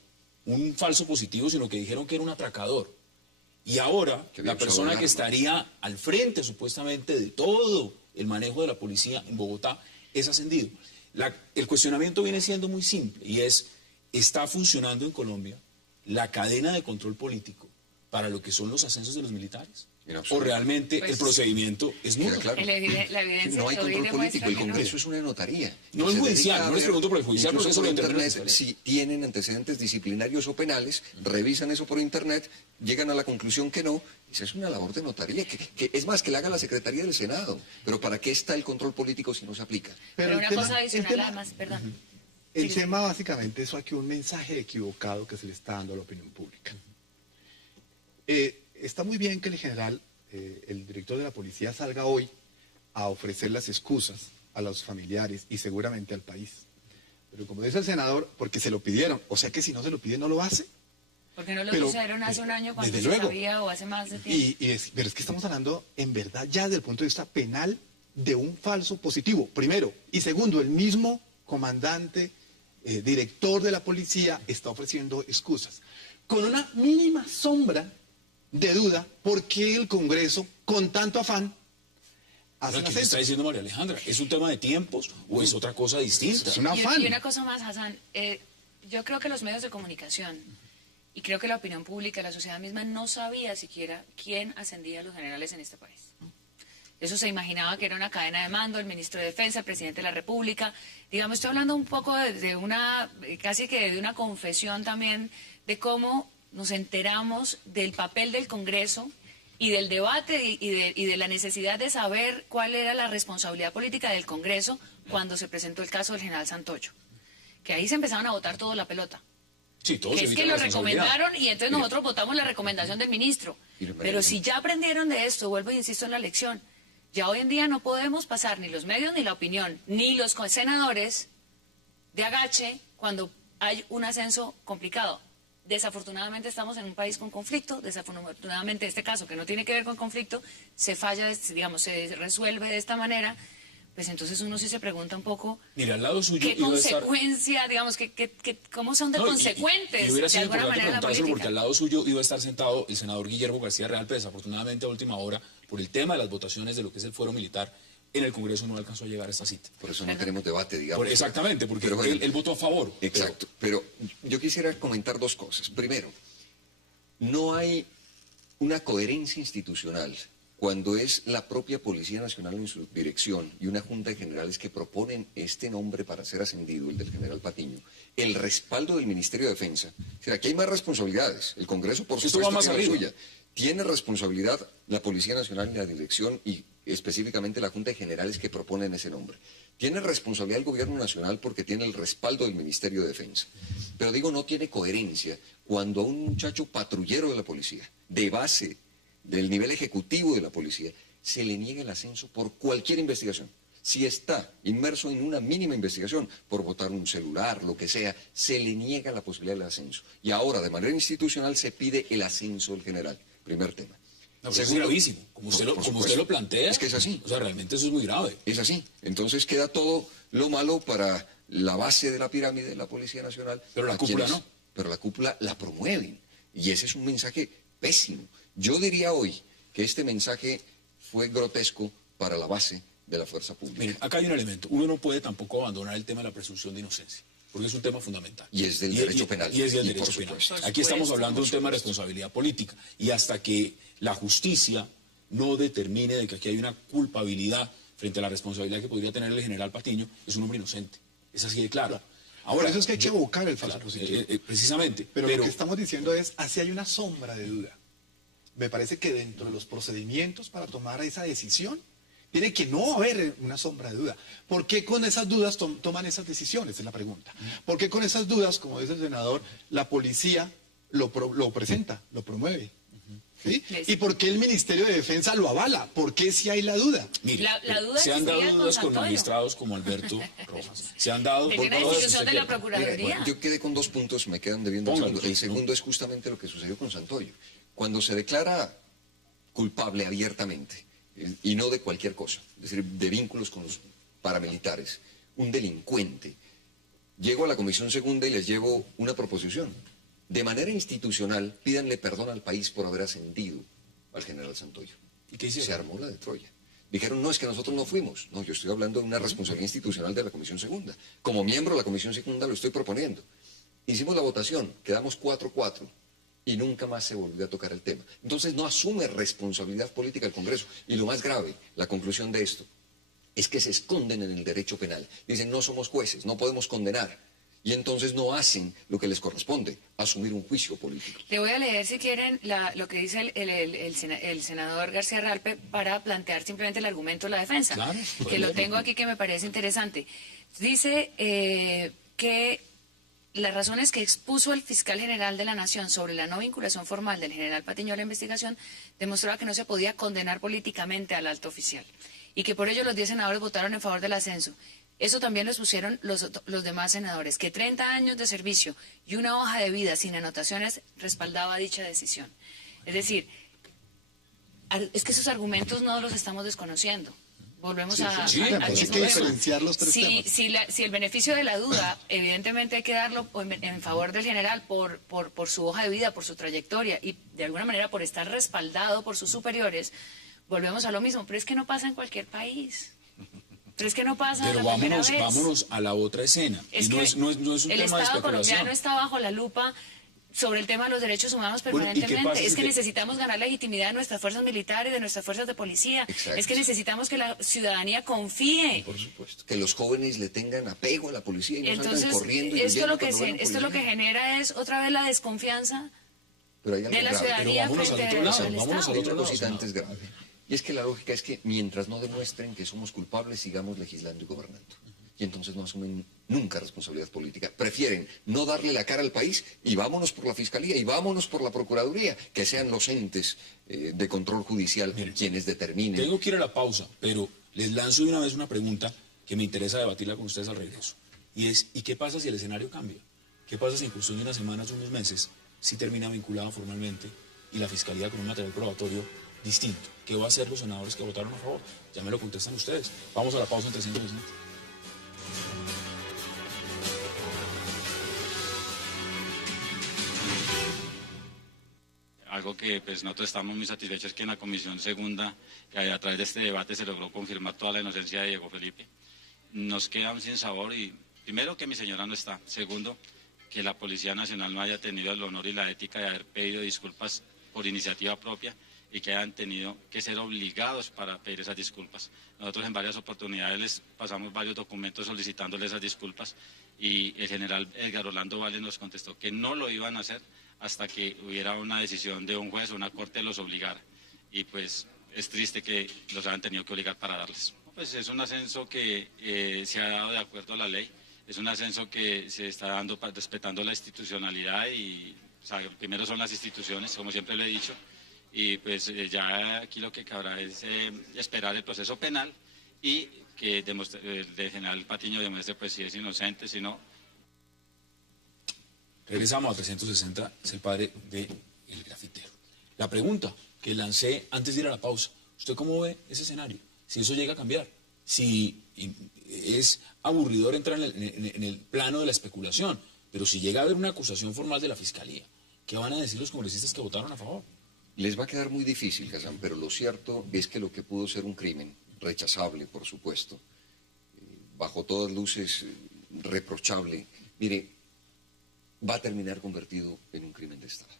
un falso positivo, sino que dijeron que era un atracador. Y ahora la persona que estaría al frente supuestamente de todo el manejo de la policía en Bogotá es ascendido. El cuestionamiento viene siendo muy simple y es, ¿está funcionando en Colombia la cadena de control político para lo que son los ascensos de los militares? ¿O realmente el procedimiento es nulo? Claro. La evidencia no hay control político, el Congreso es una notaría. No es judicial, no les pregunto por el judicial, porque eso lo internet, si tienen antecedentes disciplinarios o penales, revisan eso por internet, llegan a la conclusión que no, esa es una labor de notaría, que es más, que la haga la Secretaría del Senado. Pero ¿para qué está el control político si no se aplica? Pero una cosa adicional además, perdón. El tema básicamente es aquí un mensaje equivocado que se le está dando a la opinión pública. Está muy bien que el general, el director de la policía, salga hoy a ofrecer las excusas a los familiares y seguramente al país. Pero como dice el senador, porque se lo pidieron, o sea que si no se lo pide no lo hace. Porque no lo hicieron hace un año cuando se sabía o hace más de tiempo. Pero es que estamos hablando en verdad ya desde el punto de vista penal de un falso positivo, primero. Y segundo, el mismo comandante, director de la policía está ofreciendo excusas. Con una mínima sombra de duda, ¿por qué el Congreso, con tanto afán, hace ¿Qué está diciendo María Alejandra? ¿Es un tema de tiempos o es otra cosa distinta? Es un afán. Y una cosa más, Hassan, yo creo que los medios de comunicación y creo que la opinión pública, la sociedad misma, no sabía siquiera quién ascendía a los generales en este país. Eso se imaginaba que era una cadena de mando, el ministro de Defensa, el presidente de la República. Digamos, estoy hablando un poco de una, casi que de una confesión también de cómo nos enteramos del papel del Congreso y del debate y de la necesidad de saber cuál era la responsabilidad política del Congreso cuando se presentó el caso del general Santoyo. Que ahí se empezaron a botar toda la pelota. Sí, todos que es que lo recomendaron y entonces nosotros votamos la recomendación del ministro. Pero si ya aprendieron de esto, vuelvo e insisto en la lección, ya hoy en día no podemos pasar ni los medios ni la opinión, ni los senadores de agache cuando hay un ascenso complicado. Desafortunadamente estamos en un país con conflicto, desafortunadamente este caso que no tiene que ver con conflicto, se falla, digamos, se resuelve de esta manera, pues entonces uno sí se pregunta un poco mira, al lado suyo qué consecuencia, digamos, cómo son de consecuentes de alguna manera la política. Porque al lado suyo iba a estar sentado el senador Guillermo García Real, pero desafortunadamente a última hora, por el tema de las votaciones de lo que es el fuero militar, en el Congreso no alcanzó a llegar a esta cita. Por eso no tenemos debate, digamos. Exactamente, porque él votó a favor. Exacto, pero yo quisiera comentar dos cosas. Primero, no hay una coherencia institucional cuando es la propia Policía Nacional en su dirección y una junta de generales que proponen este nombre para ser ascendido, el del general Patiño, el respaldo del Ministerio de Defensa. O sea, aquí hay más responsabilidades. El Congreso, por supuesto, tiene la suya. Tiene responsabilidad la Policía Nacional y la dirección y específicamente la junta de generales que proponen ese nombre. Tiene responsabilidad el Gobierno Nacional porque tiene el respaldo del Ministerio de Defensa. Pero digo, no tiene coherencia cuando a un muchacho patrullero de la policía, de base, del nivel ejecutivo de la policía, se le niega el ascenso por cualquier investigación. Si está inmerso en una mínima investigación, por botar un celular, lo que sea, se le niega la posibilidad del ascenso. Y ahora, de manera institucional, se pide el ascenso del general. Primer tema. No, pero es gravísimo, como usted lo plantea. Es que es así. O sea, realmente eso es muy grave. Es así. Entonces queda todo lo malo para la base de la pirámide de la Policía Nacional. Pero la cúpula no. Pero la cúpula la promueven. Y ese es un mensaje pésimo. Yo diría hoy que este mensaje fue grotesco para la base de la fuerza pública. Miren, acá hay un elemento. Uno no puede tampoco abandonar el tema de la presunción de inocencia, porque es un tema fundamental. Y es del derecho penal. Y es del derecho penal. Aquí estamos hablando de un tema de responsabilidad política. Y hasta que la justicia no determine de que aquí hay una culpabilidad frente a la responsabilidad que podría tener el general Patiño, es un hombre inocente. Es así de claro. Ahora, por eso es que hay que evocar el falso positivo. Precisamente. Pero lo que estamos diciendo es, así hay una sombra de duda. Me parece que dentro de los procedimientos para tomar esa decisión, tiene que no haber una sombra de duda. ¿Por qué con esas dudas toman esas decisiones? Es la pregunta. ¿Por qué con esas dudas, como dice el senador, la policía lo presenta, lo promueve? ¿Sí? ¿Y por qué el Ministerio de Defensa lo avala? ¿Por qué si hay la duda? Mire, la duda se han dado dudas con Santoyo. magistrados como Alberto Rojas. Se han dado ¿De una institución de la Procuraduría? Bueno, yo quedé con 2 puntos, me quedan debiendo un segundo. El segundo es justamente lo que sucedió con Santoyo. Cuando se declara culpable abiertamente, y no de cualquier cosa, es decir, de vínculos con los paramilitares, un delincuente, llego a la Comisión Segunda y les llevo una proposición. De manera institucional, pídanle perdón al país por haber ascendido al general Santoyo. ¿Y qué hicieron? Se armó la de Troya. Dijeron, no, es que nosotros no fuimos. No, yo estoy hablando de una responsabilidad institucional de la Comisión Segunda. Como miembro de la Comisión Segunda lo estoy proponiendo. Hicimos la votación, quedamos 4-4. Y nunca más se volvió a tocar el tema. Entonces no asume responsabilidad política el Congreso. Y lo más grave, la conclusión de esto, es que se esconden en el derecho penal. Dicen, no somos jueces, no podemos condenar. Y entonces no hacen lo que les corresponde, asumir un juicio político. Le voy a leer, si quieren, lo que dice el senador García Ralpe para plantear simplemente el argumento de la defensa, Claro, que lo tengo aquí que me parece interesante. Dice que las razones que expuso el fiscal general de la Nación sobre la no vinculación formal del general Patiño a la investigación demostraba que no se podía condenar políticamente al alto oficial y que por ello los 10 senadores votaron en favor del ascenso. Eso también lo expusieron los demás senadores, que 30 años de servicio y una hoja de vida sin anotaciones respaldaba dicha decisión. Es decir, es que esos argumentos no los estamos desconociendo. Volvemos al hay mismo que tema. diferenciar los tres temas. Si el beneficio de la duda, evidentemente hay que darlo en favor del general por su hoja de vida, por su trayectoria y de alguna manera por estar respaldado por sus superiores, volvemos a lo mismo. Pero es que no pasa en cualquier país. Pero es que no pasa Pero la primera vez. vámonos a la otra escena. Es y no que es un el tema de Estado especulación. colombiano está bajo la lupa sobre el tema de los derechos humanos Bueno, ¿y qué permanentemente. pasa Es si que te- necesitamos ganar legitimidad de nuestras fuerzas militares, de nuestras fuerzas de policía. Exacto. Es que necesitamos que la ciudadanía confíe. Por supuesto. Que los jóvenes le tengan apego a la policía y no Entonces, salgan corriendo y esto huyendo lo que cuando vean esto lo que policía. genera es otra vez la desconfianza Pero hay algo de la grave. ciudadanía Pero vámonos frente al otro lado, al vámonos Estado. al Hay otro una lado, cosita senador. antes grave. Y es que la lógica es que mientras no demuestren que somos culpables, sigamos legislando y gobernando. Y entonces no asumen nunca responsabilidad política. Prefieren no darle la cara al país y vámonos por la Fiscalía y vámonos por la Procuraduría, que sean los entes de control judicial quienes determinen. Tengo que ir a la pausa, pero les lanzo de una vez una pregunta que me interesa debatirla con ustedes al regreso. Y es, ¿y qué pasa si el escenario cambia? ¿Qué pasa si en cuestión de unas semanas o unos meses sí termina vinculado formalmente y la Fiscalía con un material probatorio distinto? ¿Qué va a hacer los senadores que votaron a favor? Ya me lo contestan ustedes. Vamos a la pausa en 300 instantes. Algo que pues nosotros estamos muy satisfechos es que en la Comisión Segunda, que a través de este debate se logró confirmar toda la inocencia de Diego Felipe. Nos queda un sinsabor y primero que mi señora no está, segundo que la Policía Nacional no haya tenido el honor y la ética de haber pedido disculpas por iniciativa propia y que hayan tenido que ser obligados para pedir esas disculpas. Nosotros en varias oportunidades les pasamos varios documentos solicitándoles esas disculpas y el general Edgar Orlando Vales nos contestó que no lo iban a hacer hasta que hubiera una decisión de un juez o una corte los obligara. Y pues es triste que los hayan tenido que obligar para darles. Pues es un ascenso que se ha dado de acuerdo a la ley, es un ascenso que se está dando respetando la institucionalidad y o sea, primero son las instituciones, como siempre le he dicho, y pues ya aquí lo que cabrá es esperar el proceso penal y que el general Patiño demuestre pues si es inocente, si no. Regresamos a 360, es el padre del grafitero. La pregunta que lancé antes de ir a la pausa, ¿usted cómo ve ese escenario? Si eso llega a cambiar, si es aburridor entrar en el plano de la especulación, pero si llega a haber una acusación formal de la Fiscalía, ¿qué van a decir los congresistas que votaron a favor? Les va a quedar muy difícil, Hassan, pero lo cierto es que lo que pudo ser un crimen, rechazable, por supuesto, bajo todas luces reprochable, mire, va a terminar convertido en un crimen de Estado.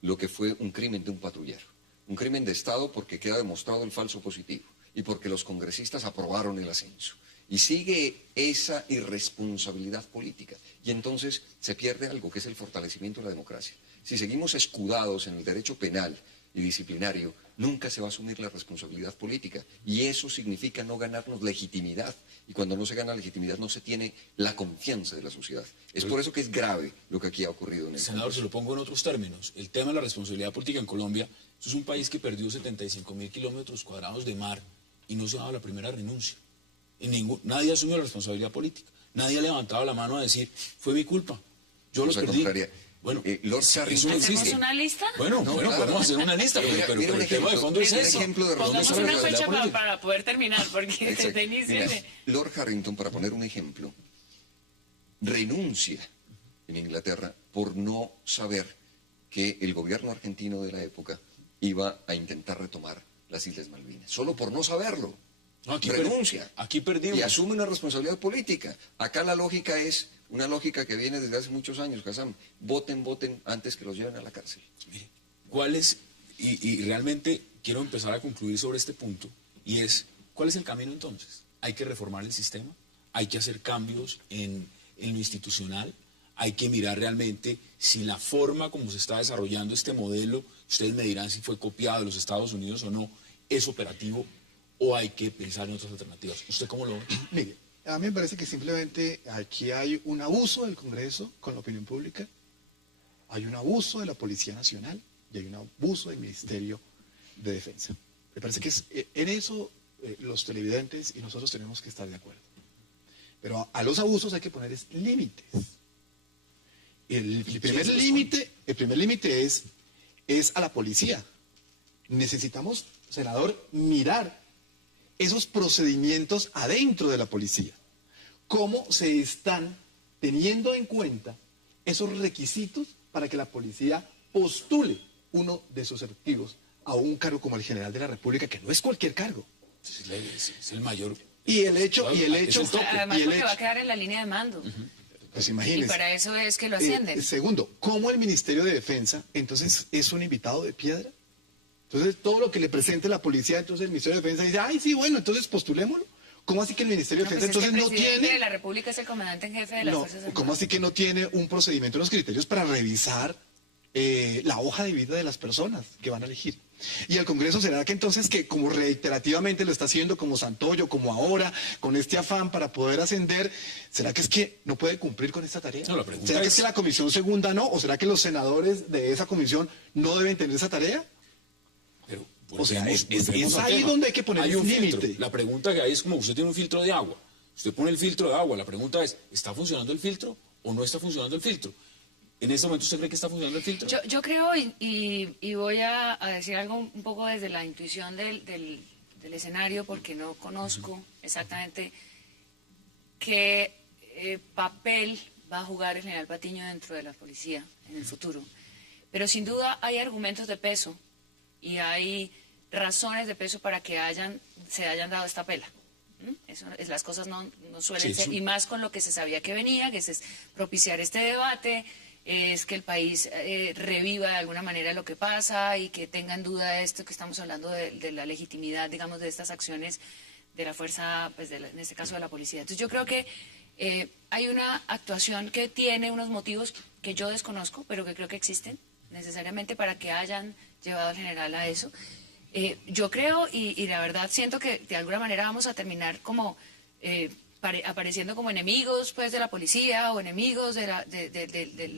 Lo que fue un crimen de un patrullero. Un crimen de Estado porque queda demostrado el falso positivo y porque los congresistas aprobaron el ascenso. Y sigue esa irresponsabilidad política. Y entonces se pierde algo, que es el fortalecimiento de la democracia. Si seguimos escudados en el derecho penal y disciplinario, nunca se va a asumir la responsabilidad política. Y eso significa no ganarnos legitimidad. Y cuando no se gana legitimidad, no se tiene la confianza de la sociedad. Es por eso que es grave lo que aquí ha ocurrido en el Senador, Congreso. se lo pongo en otros términos. El tema de la responsabilidad política en Colombia, eso es un país que perdió 75.000 kilómetros cuadrados de mar y no se ha dado la primera renuncia. Nadie asumió la responsabilidad política. Nadie ha levantado la mano a decir, fue mi culpa. Yo los perdí. Bueno, Lord Harrington, ¿hacemos una lista? Bueno, claro, podemos hacer una lista, pero el tema de fondo es eso. Pongamos una fecha para poder terminar, porque de inicio... Lord Harrington, para poner un ejemplo, renuncia en Inglaterra por no saber que el gobierno argentino de la época iba a intentar retomar las Islas Malvinas. Solo por no saberlo. No, renuncia. Aquí perdimos. Y asume una responsabilidad política. Acá la lógica es una lógica que viene desde hace muchos años, Hassan. Voten antes que los lleven a la cárcel. Mire, ¿cuál es? Y realmente quiero empezar a concluir sobre este punto, y es, ¿cuál es el camino entonces? Hay que reformar el sistema, hay que hacer cambios en lo institucional, hay que mirar realmente si la forma como se está desarrollando este modelo, ustedes me dirán si fue copiado de los Estados Unidos o no, es operativo, o hay que pensar en otras alternativas. ¿Usted cómo lo ve? Mire, a mí me parece que simplemente aquí hay un abuso del Congreso con la opinión pública, hay un abuso de la Policía Nacional y hay un abuso del Ministerio de Defensa. Me parece que en eso los televidentes y nosotros tenemos que estar de acuerdo. Pero a los abusos hay que poner límites. El primer límite es a la policía. Necesitamos, senador, mirar esos procedimientos adentro de la policía. ¿Cómo se están teniendo en cuenta esos requisitos para que la policía postule uno de sus efectivos a un cargo como el general de la República, que no es cualquier cargo? Es el mayor. Y el hecho, además porque va a quedar en la línea de mando. Pues imagínense. Y para eso es que lo ascienden. Segundo, ¿cómo el Ministerio de Defensa entonces es un invitado de piedra? Entonces todo lo que le presente la policía, entonces el Ministerio de Defensa dice, ay sí, bueno, entonces postulémoslo. ¿Cómo así que el Ministerio de Defensa entonces no tiene? El presidente de la República es el comandante en jefe de las Fuerzas Armadas. ¿Cómo así que no tiene un procedimiento, unos criterios para revisar la hoja de vida de las personas que van a elegir? Y el Congreso, ¿será que entonces, que como reiterativamente lo está haciendo, como Santoyo, como ahora, con este afán para poder ascender, ¿será que es que no puede cumplir con esta tarea? No, ¿Será que es que la comisión segunda no? ¿O será que los senadores de esa comisión no deben tener esa tarea? Pero, o sea, es ahí donde hay que poner un límite. La pregunta que hay es como usted tiene un filtro de agua. Usted pone el filtro de agua. La pregunta es, ¿está funcionando el filtro o no está funcionando el filtro? ¿En este momento usted cree que está funcionando el filtro? Yo creo, y voy a decir algo un poco desde la intuición del escenario, porque no conozco exactamente qué papel va a jugar el general Patiño dentro de la policía en el futuro. Pero sin duda hay argumentos de peso y hay razones de peso para que se hayan dado esta pela. Las cosas no suelen ser, y más con lo que se sabía que venía, que es propiciar este debate, es que el país reviva de alguna manera lo que pasa y que tenga en duda esto que estamos hablando de la legitimidad, digamos, de estas acciones de la fuerza, pues en este caso de la policía. Entonces yo creo que hay una actuación que tiene unos motivos que yo desconozco, pero que creo que existen necesariamente para que hayan llevado al general a eso. Yo creo y la verdad siento que de alguna manera vamos a terminar como apareciendo como enemigos pues de la policía o enemigos de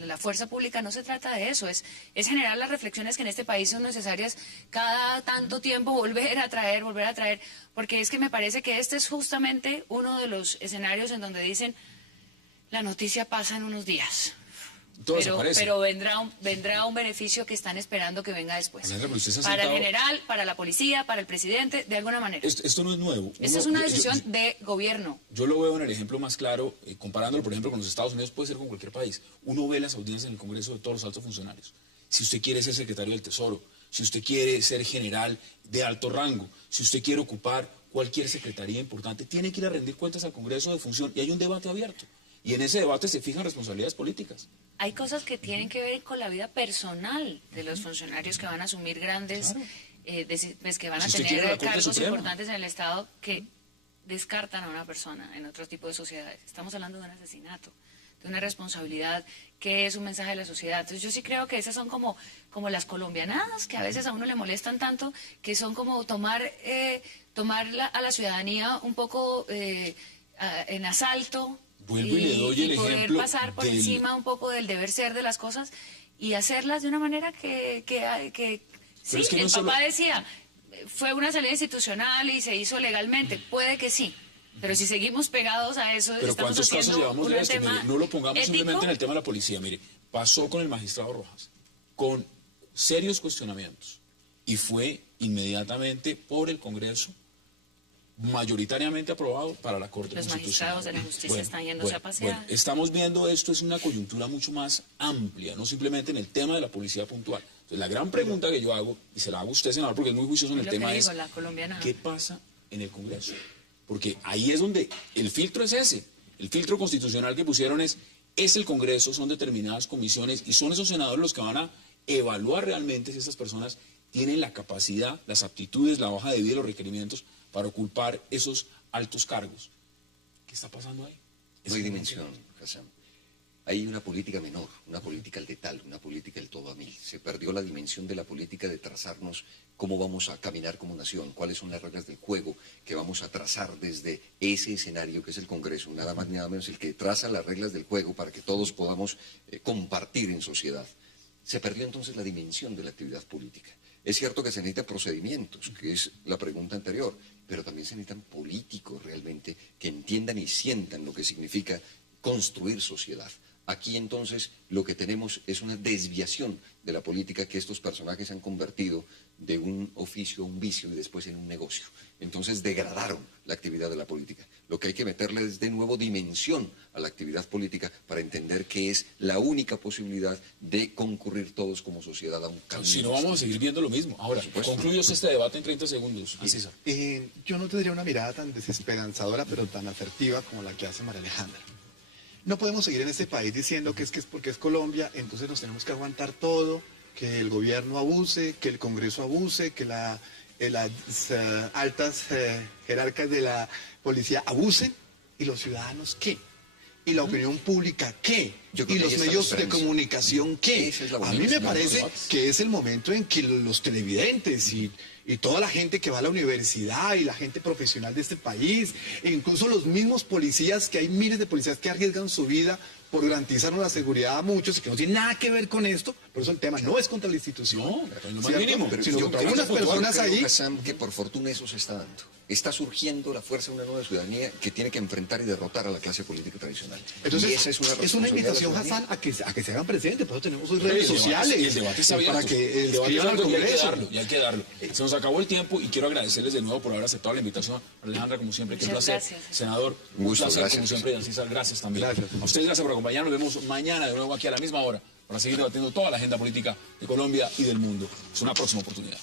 la fuerza pública. No se trata de eso, es generar las reflexiones que en este país son necesarias cada tanto tiempo volver a traer, porque es que me parece que este es justamente uno de los escenarios en donde dicen la noticia pasa en unos días. Pero vendrá un beneficio que están esperando que venga después. Para el general, para la policía, para el presidente, de alguna manera. Esto no es nuevo. Esta es una decisión de gobierno. Yo lo veo en el ejemplo más claro, comparándolo, por ejemplo, con los Estados Unidos, puede ser con cualquier país. Uno ve las audiencias en el Congreso de todos los altos funcionarios. Si usted quiere ser secretario del Tesoro, si usted quiere ser general de alto rango, si usted quiere ocupar cualquier secretaría importante, tiene que ir a rendir cuentas al Congreso de función y hay un debate abierto. Y en ese debate se fijan responsabilidades políticas. Hay cosas que tienen que ver con la vida personal de los funcionarios que van a asumir grandes, pues que van a tener cargos importantes en el Estado que descartan a una persona en otro tipo de sociedades. Estamos hablando de un asesinato, de una responsabilidad que es un mensaje de la sociedad. Entonces yo sí creo que esas son como las colombianadas que a veces a uno le molestan tanto, que son como tomar a la ciudadanía un poco en asalto. Vuelvo y le doy el poder ejemplo pasar por encima un poco del deber ser de las cosas y hacerlas de una manera que sí, es que el papá decía, fue una salida institucional y se hizo legalmente, puede que sí, pero si seguimos pegados a eso, pero estamos ¿cuántos casos llevamos de esto? Mire, no lo pongamos ético. Simplemente en el tema de la policía. Mire, pasó con el magistrado Rojas, con serios cuestionamientos, y fue inmediatamente por el Congreso mayoritariamente aprobado para la Corte Constitucional. Los magistrados de la justicia están yéndose a pasear. Bueno, estamos viendo esto, es una coyuntura mucho más amplia, no simplemente en el tema de la policía puntual. Entonces, la gran pregunta que yo hago, y se la hago a usted, senador, porque es muy juicioso en el tema, es ¿qué pasa en el Congreso? Porque ahí es donde el filtro es ese. El filtro constitucional que pusieron es el Congreso, son determinadas comisiones, y son esos senadores los que van a evaluar realmente si estas personas tienen la capacidad, las aptitudes, la hoja de vida y los requerimientos para ocupar esos altos cargos. ¿Qué está pasando ahí? No hay dimensión, Hassan. Hay una política menor, una política letal, una política del todo a mil. Se perdió la dimensión de la política de trazarnos cómo vamos a caminar como nación, cuáles son las reglas del juego que vamos a trazar desde ese escenario que es el Congreso, nada más ni nada menos el que traza las reglas del juego para que todos podamos compartir en sociedad. Se perdió entonces la dimensión de la actividad política. Es cierto que se necesitan procedimientos, que es la pregunta anterior, pero también se necesitan políticos realmente que entiendan y sientan lo que significa construir sociedad. Aquí entonces lo que tenemos es una desviación de la política que estos personajes han convertido de un oficio a un vicio y después en un negocio. Entonces degradaron la actividad de la política. Lo que hay que meterle es de nuevo dimensión a la actividad política para entender que es la única posibilidad de concurrir todos como sociedad a un cambio. Si no, vamos a seguir viendo lo mismo. Ahora, concluyo este debate en 30 segundos. César. Yo no tendría una mirada tan desesperanzadora, pero tan asertiva como la que hace María Alejandra. No podemos seguir en este país diciendo que es porque es Colombia, entonces nos tenemos que aguantar todo, que el gobierno abuse, que el Congreso abuse, que las altas jerarcas de la policía abusen, ¿y los ciudadanos qué? ¿Y la opinión pública qué? ¿Y los medios de comunicación qué? A mí me parece que es el momento en que los televidentes y toda la gente que va a la universidad y la gente profesional de este país, e incluso los mismos policías, que hay miles de policías que arriesgan su vida por garantizarnos la seguridad a muchos y que no tiene nada que ver con esto. Por eso el tema no es contra la institución, sino contra algunas personas ahí. Hassan, que por fortuna eso se está dando. Está surgiendo la fuerza de una nueva ciudadanía que tiene que enfrentar y derrotar a la clase política tradicional. Entonces, y esa es una invitación, Hassan, a que se hagan presentes. Por eso tenemos hoy redes sociales. Y el debate está abierto. Para que el debate al Congreso. Y hay que darlo. Se nos acabó el tiempo y quiero agradecerles de nuevo por haber aceptado la invitación. Alejandra, como siempre, qué placer. Senador, un placer, como siempre. Y César, gracias también. A ustedes gracias por acompañarnos. Nos vemos mañana de nuevo aquí a la misma hora para seguir debatiendo toda la agenda política de Colombia y del mundo. Es una próxima oportunidad.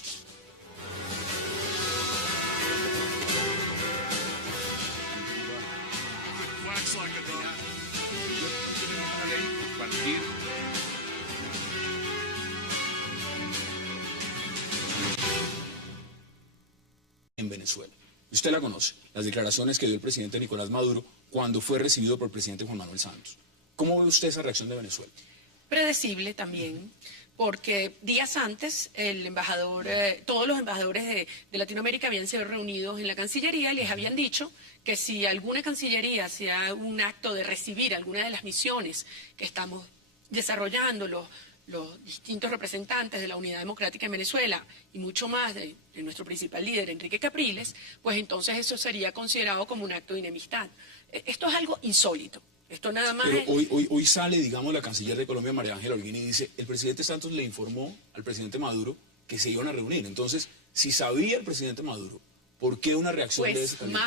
Venezuela. Usted la conoce, las declaraciones que dio el presidente Nicolás Maduro cuando fue recibido por el presidente Juan Manuel Santos. ¿Cómo ve usted esa reacción de Venezuela? Predecible también, porque días antes el embajador, todos los embajadores de Latinoamérica habían sido reunidos en la Cancillería y les habían dicho que si alguna Cancillería hacía un acto de recibir alguna de las misiones que estamos desarrollando los distintos representantes de la Unidad Democrática en Venezuela y mucho más de nuestro principal líder, Enrique Capriles, pues entonces eso sería considerado como un acto de enemistad. Esto es algo insólito. Esto nada más. Pero hoy sale, digamos, la canciller de Colombia, María Ángela Holguín, y dice, el presidente Santos le informó al presidente Maduro que se iban a reunir. Entonces, si sabía el presidente Maduro, ¿por qué una reacción de ese calibre?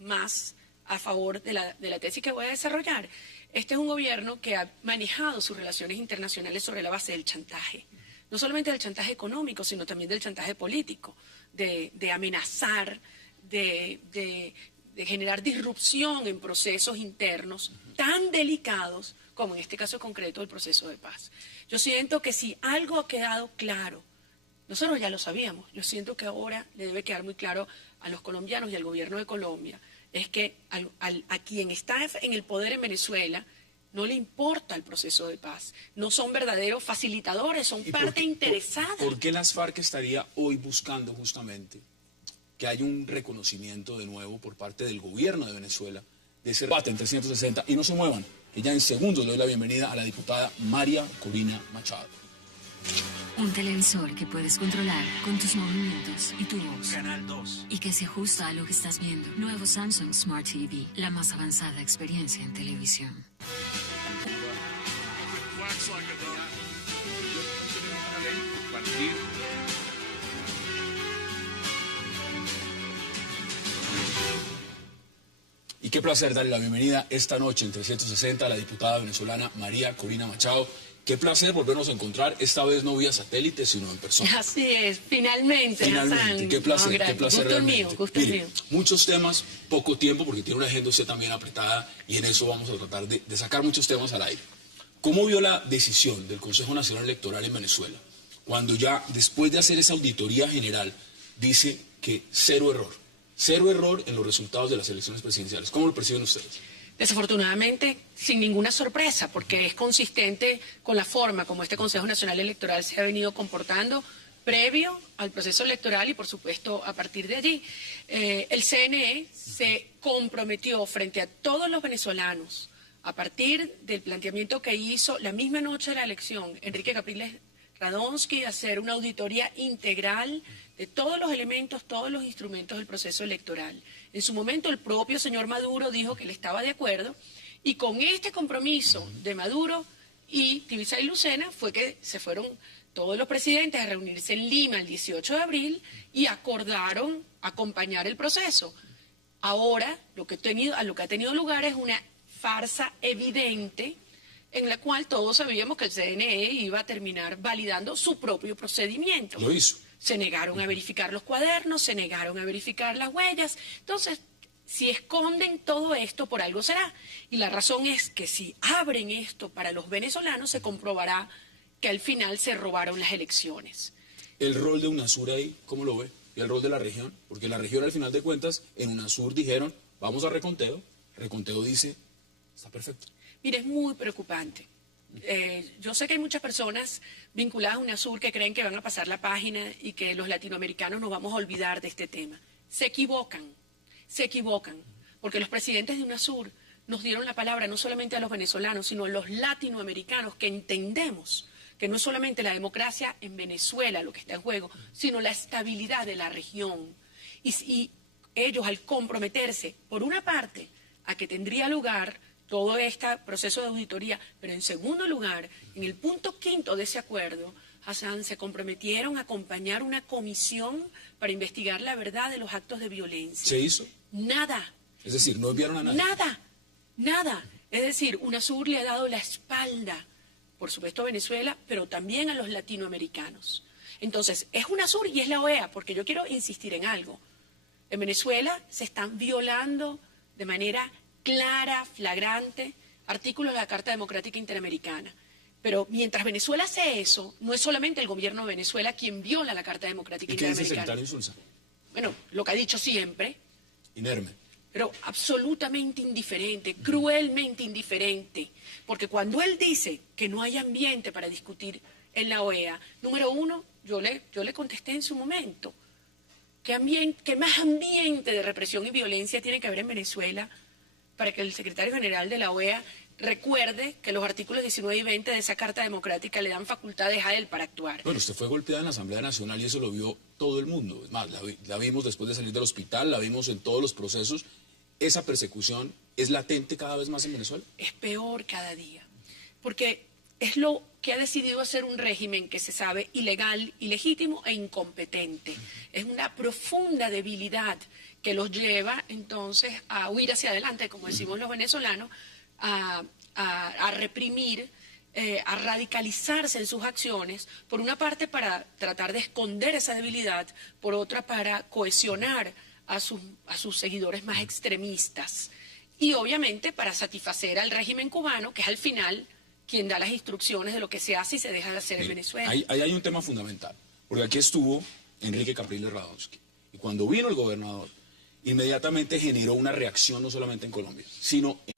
Más a favor de la tesis que voy a desarrollar. Este es un gobierno que ha manejado sus relaciones internacionales sobre la base del chantaje. No solamente del chantaje económico, sino también del chantaje político, de amenazar, de generar disrupción en procesos internos tan delicados como en este caso concreto el proceso de paz. Yo siento que si algo ha quedado claro, nosotros ya lo sabíamos, yo siento que ahora le debe quedar muy claro a los colombianos y al gobierno de Colombia, es que a quien está en el poder en Venezuela no le importa el proceso de paz, no son verdaderos facilitadores, son parte interesada. ¿Por qué las FARC estaría hoy buscando justamente que haya un reconocimiento de nuevo por parte del gobierno de Venezuela de ese debate en 360? Y no se muevan, que ya en segundos le doy la bienvenida a la diputada María Corina Machado. Un televisor que puedes controlar con tus movimientos y tu voz. Canal 2. Y que se ajusta a lo que estás viendo. Nuevo Samsung Smart TV, la más avanzada experiencia en televisión. Y qué placer darle la bienvenida esta noche en 360 a la diputada venezolana María Corina Machado. Qué placer volvernos a encontrar, esta vez no vía satélite, sino en persona. Así es, finalmente. Finalmente, qué placer, no, qué placer gusto realmente. Gusto mío. Muchos temas, poco tiempo, porque tiene una agenda usted también apretada, y en eso vamos a tratar de sacar muchos temas al aire. ¿Cómo vio la decisión del Consejo Nacional Electoral en Venezuela, cuando ya, después de hacer esa auditoría general, dice que cero error en los resultados de las elecciones presidenciales? ¿Cómo lo perciben ustedes? Desafortunadamente, sin ninguna sorpresa, porque es consistente con la forma como este Consejo Nacional Electoral se ha venido comportando previo al proceso electoral y, por supuesto, a partir de allí. El CNE se comprometió frente a todos los venezolanos, a partir del planteamiento que hizo la misma noche de la elección Enrique Capriles Radonsky, a hacer una auditoría integral de todos los elementos, todos los instrumentos del proceso electoral. En su momento el propio señor Maduro dijo que él estaba de acuerdo y con este compromiso de Maduro y Tibisay Lucena fue que se fueron todos los presidentes a reunirse en Lima el 18 de abril y acordaron acompañar el proceso. Ahora lo que ha tenido lugar es una farsa evidente en la cual todos sabíamos que el CNE iba a terminar validando su propio procedimiento. Lo hizo. Se negaron a verificar los cuadernos, se negaron a verificar las huellas. Entonces, si esconden todo esto, por algo será. Y la razón es que si abren esto para los venezolanos, se comprobará que al final se robaron las elecciones. ¿El rol de UNASUR ahí, cómo lo ve? ¿Y el rol de la región? Porque la región, al final de cuentas, en UNASUR dijeron, vamos a reconteo. Reconteo dice, está perfecto. Mire, es muy preocupante. Yo sé que hay muchas personas vinculadas a UNASUR que creen que van a pasar la página y que los latinoamericanos nos vamos a olvidar de este tema. Se equivocan, porque los presidentes de UNASUR nos dieron la palabra no solamente a los venezolanos, sino a los latinoamericanos que entendemos que no es solamente la democracia en Venezuela lo que está en juego, sino la estabilidad de la región. Y ellos, al comprometerse, por una parte, a que tendría lugar todo este proceso de auditoría, pero en segundo lugar, en el punto 5 de ese acuerdo, Hassan, se comprometieron a acompañar una comisión para investigar la verdad de los actos de violencia. ¿Se hizo? Nada. Es decir, no enviaron a nadie. Nada. Es decir, UNASUR le ha dado la espalda, por supuesto a Venezuela, pero también a los latinoamericanos. Entonces, es UNASUR y es la OEA, porque yo quiero insistir en algo. En Venezuela se están violando de manera clara, flagrante, artículos de la Carta Democrática Interamericana. Pero mientras Venezuela hace eso, no es solamente el gobierno de Venezuela quien viola la Carta Democrática Interamericana. ¿Y qué dice el secretario Insulza? bueno, lo que ha dicho siempre, Inerme. pero absolutamente indiferente, cruelmente indiferente, porque cuando él dice que no hay ambiente para discutir en la OEA, número uno, yo le contesté en su momento, ¿qué más ambiente de represión y violencia tiene que haber en Venezuela para que el secretario general de la OEA recuerde que los artículos 19 y 20 de esa Carta Democrática le dan facultades a él para actuar? Bueno, usted fue golpeada en la Asamblea Nacional y eso lo vio todo el mundo. Es más, la vimos después de salir del hospital, la vimos en todos los procesos. ¿Esa persecución es latente cada vez más en Venezuela? Es peor cada día, porque es lo que ha decidido hacer un régimen que se sabe ilegal, ilegítimo e incompetente. Es una profunda debilidad que los lleva entonces a huir hacia adelante, como decimos los venezolanos, a reprimir, a radicalizarse en sus acciones, por una parte para tratar de esconder esa debilidad, por otra para cohesionar a sus seguidores más extremistas y obviamente para satisfacer al régimen cubano, que es al final quien da las instrucciones de lo que se hace y se deja de hacer en Venezuela. Ahí hay un tema fundamental, porque aquí estuvo Enrique Capriles Radonsky, y cuando vino el gobernador, inmediatamente generó una reacción no solamente en Colombia, sino en...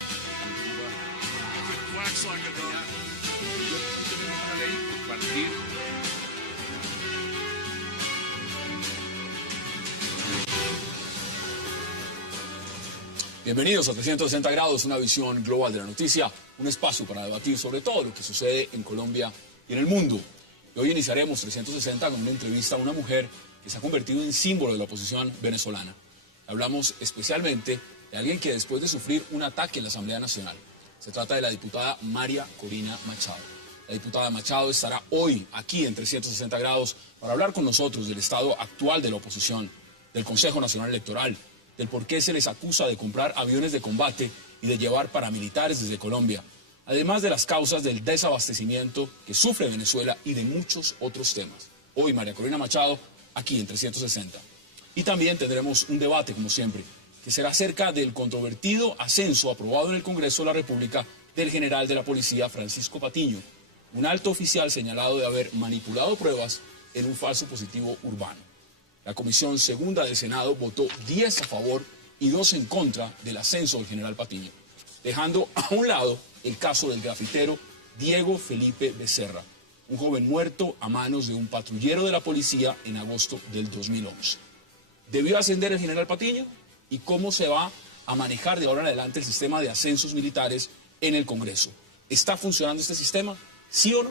Bienvenidos a 360 grados, una visión global de la noticia, un espacio para debatir sobre todo lo que sucede en Colombia y en el mundo. Y hoy iniciaremos 360 con una entrevista a una mujer que se ha convertido en símbolo de la oposición venezolana. Hablamos especialmente de alguien que después de sufrir un ataque en la Asamblea Nacional, se trata de la diputada María Corina Machado. La diputada Machado estará hoy aquí en 360 grados para hablar con nosotros del estado actual de la oposición, del Consejo Nacional Electoral, del por qué se les acusa de comprar aviones de combate y de llevar paramilitares desde Colombia, además de las causas del desabastecimiento que sufre Venezuela y de muchos otros temas. Hoy María Corina Machado, aquí en 360. Y también tendremos un debate, como siempre, que será acerca del controvertido ascenso aprobado en el Congreso de la República del general de la policía Francisco Patiño, un alto oficial señalado de haber manipulado pruebas en un falso positivo urbano. La Comisión Segunda del Senado votó 10 a favor y 2 en contra del ascenso del general Patiño, dejando a un lado el caso del grafitero Diego Felipe Becerra, un joven muerto a manos de un patrullero de la policía en agosto del 2011. ¿Debió ascender el general Patiño? ¿Y cómo se va a manejar de ahora en adelante el sistema de ascensos militares en el Congreso? ¿Está funcionando este sistema? ¿Sí o no?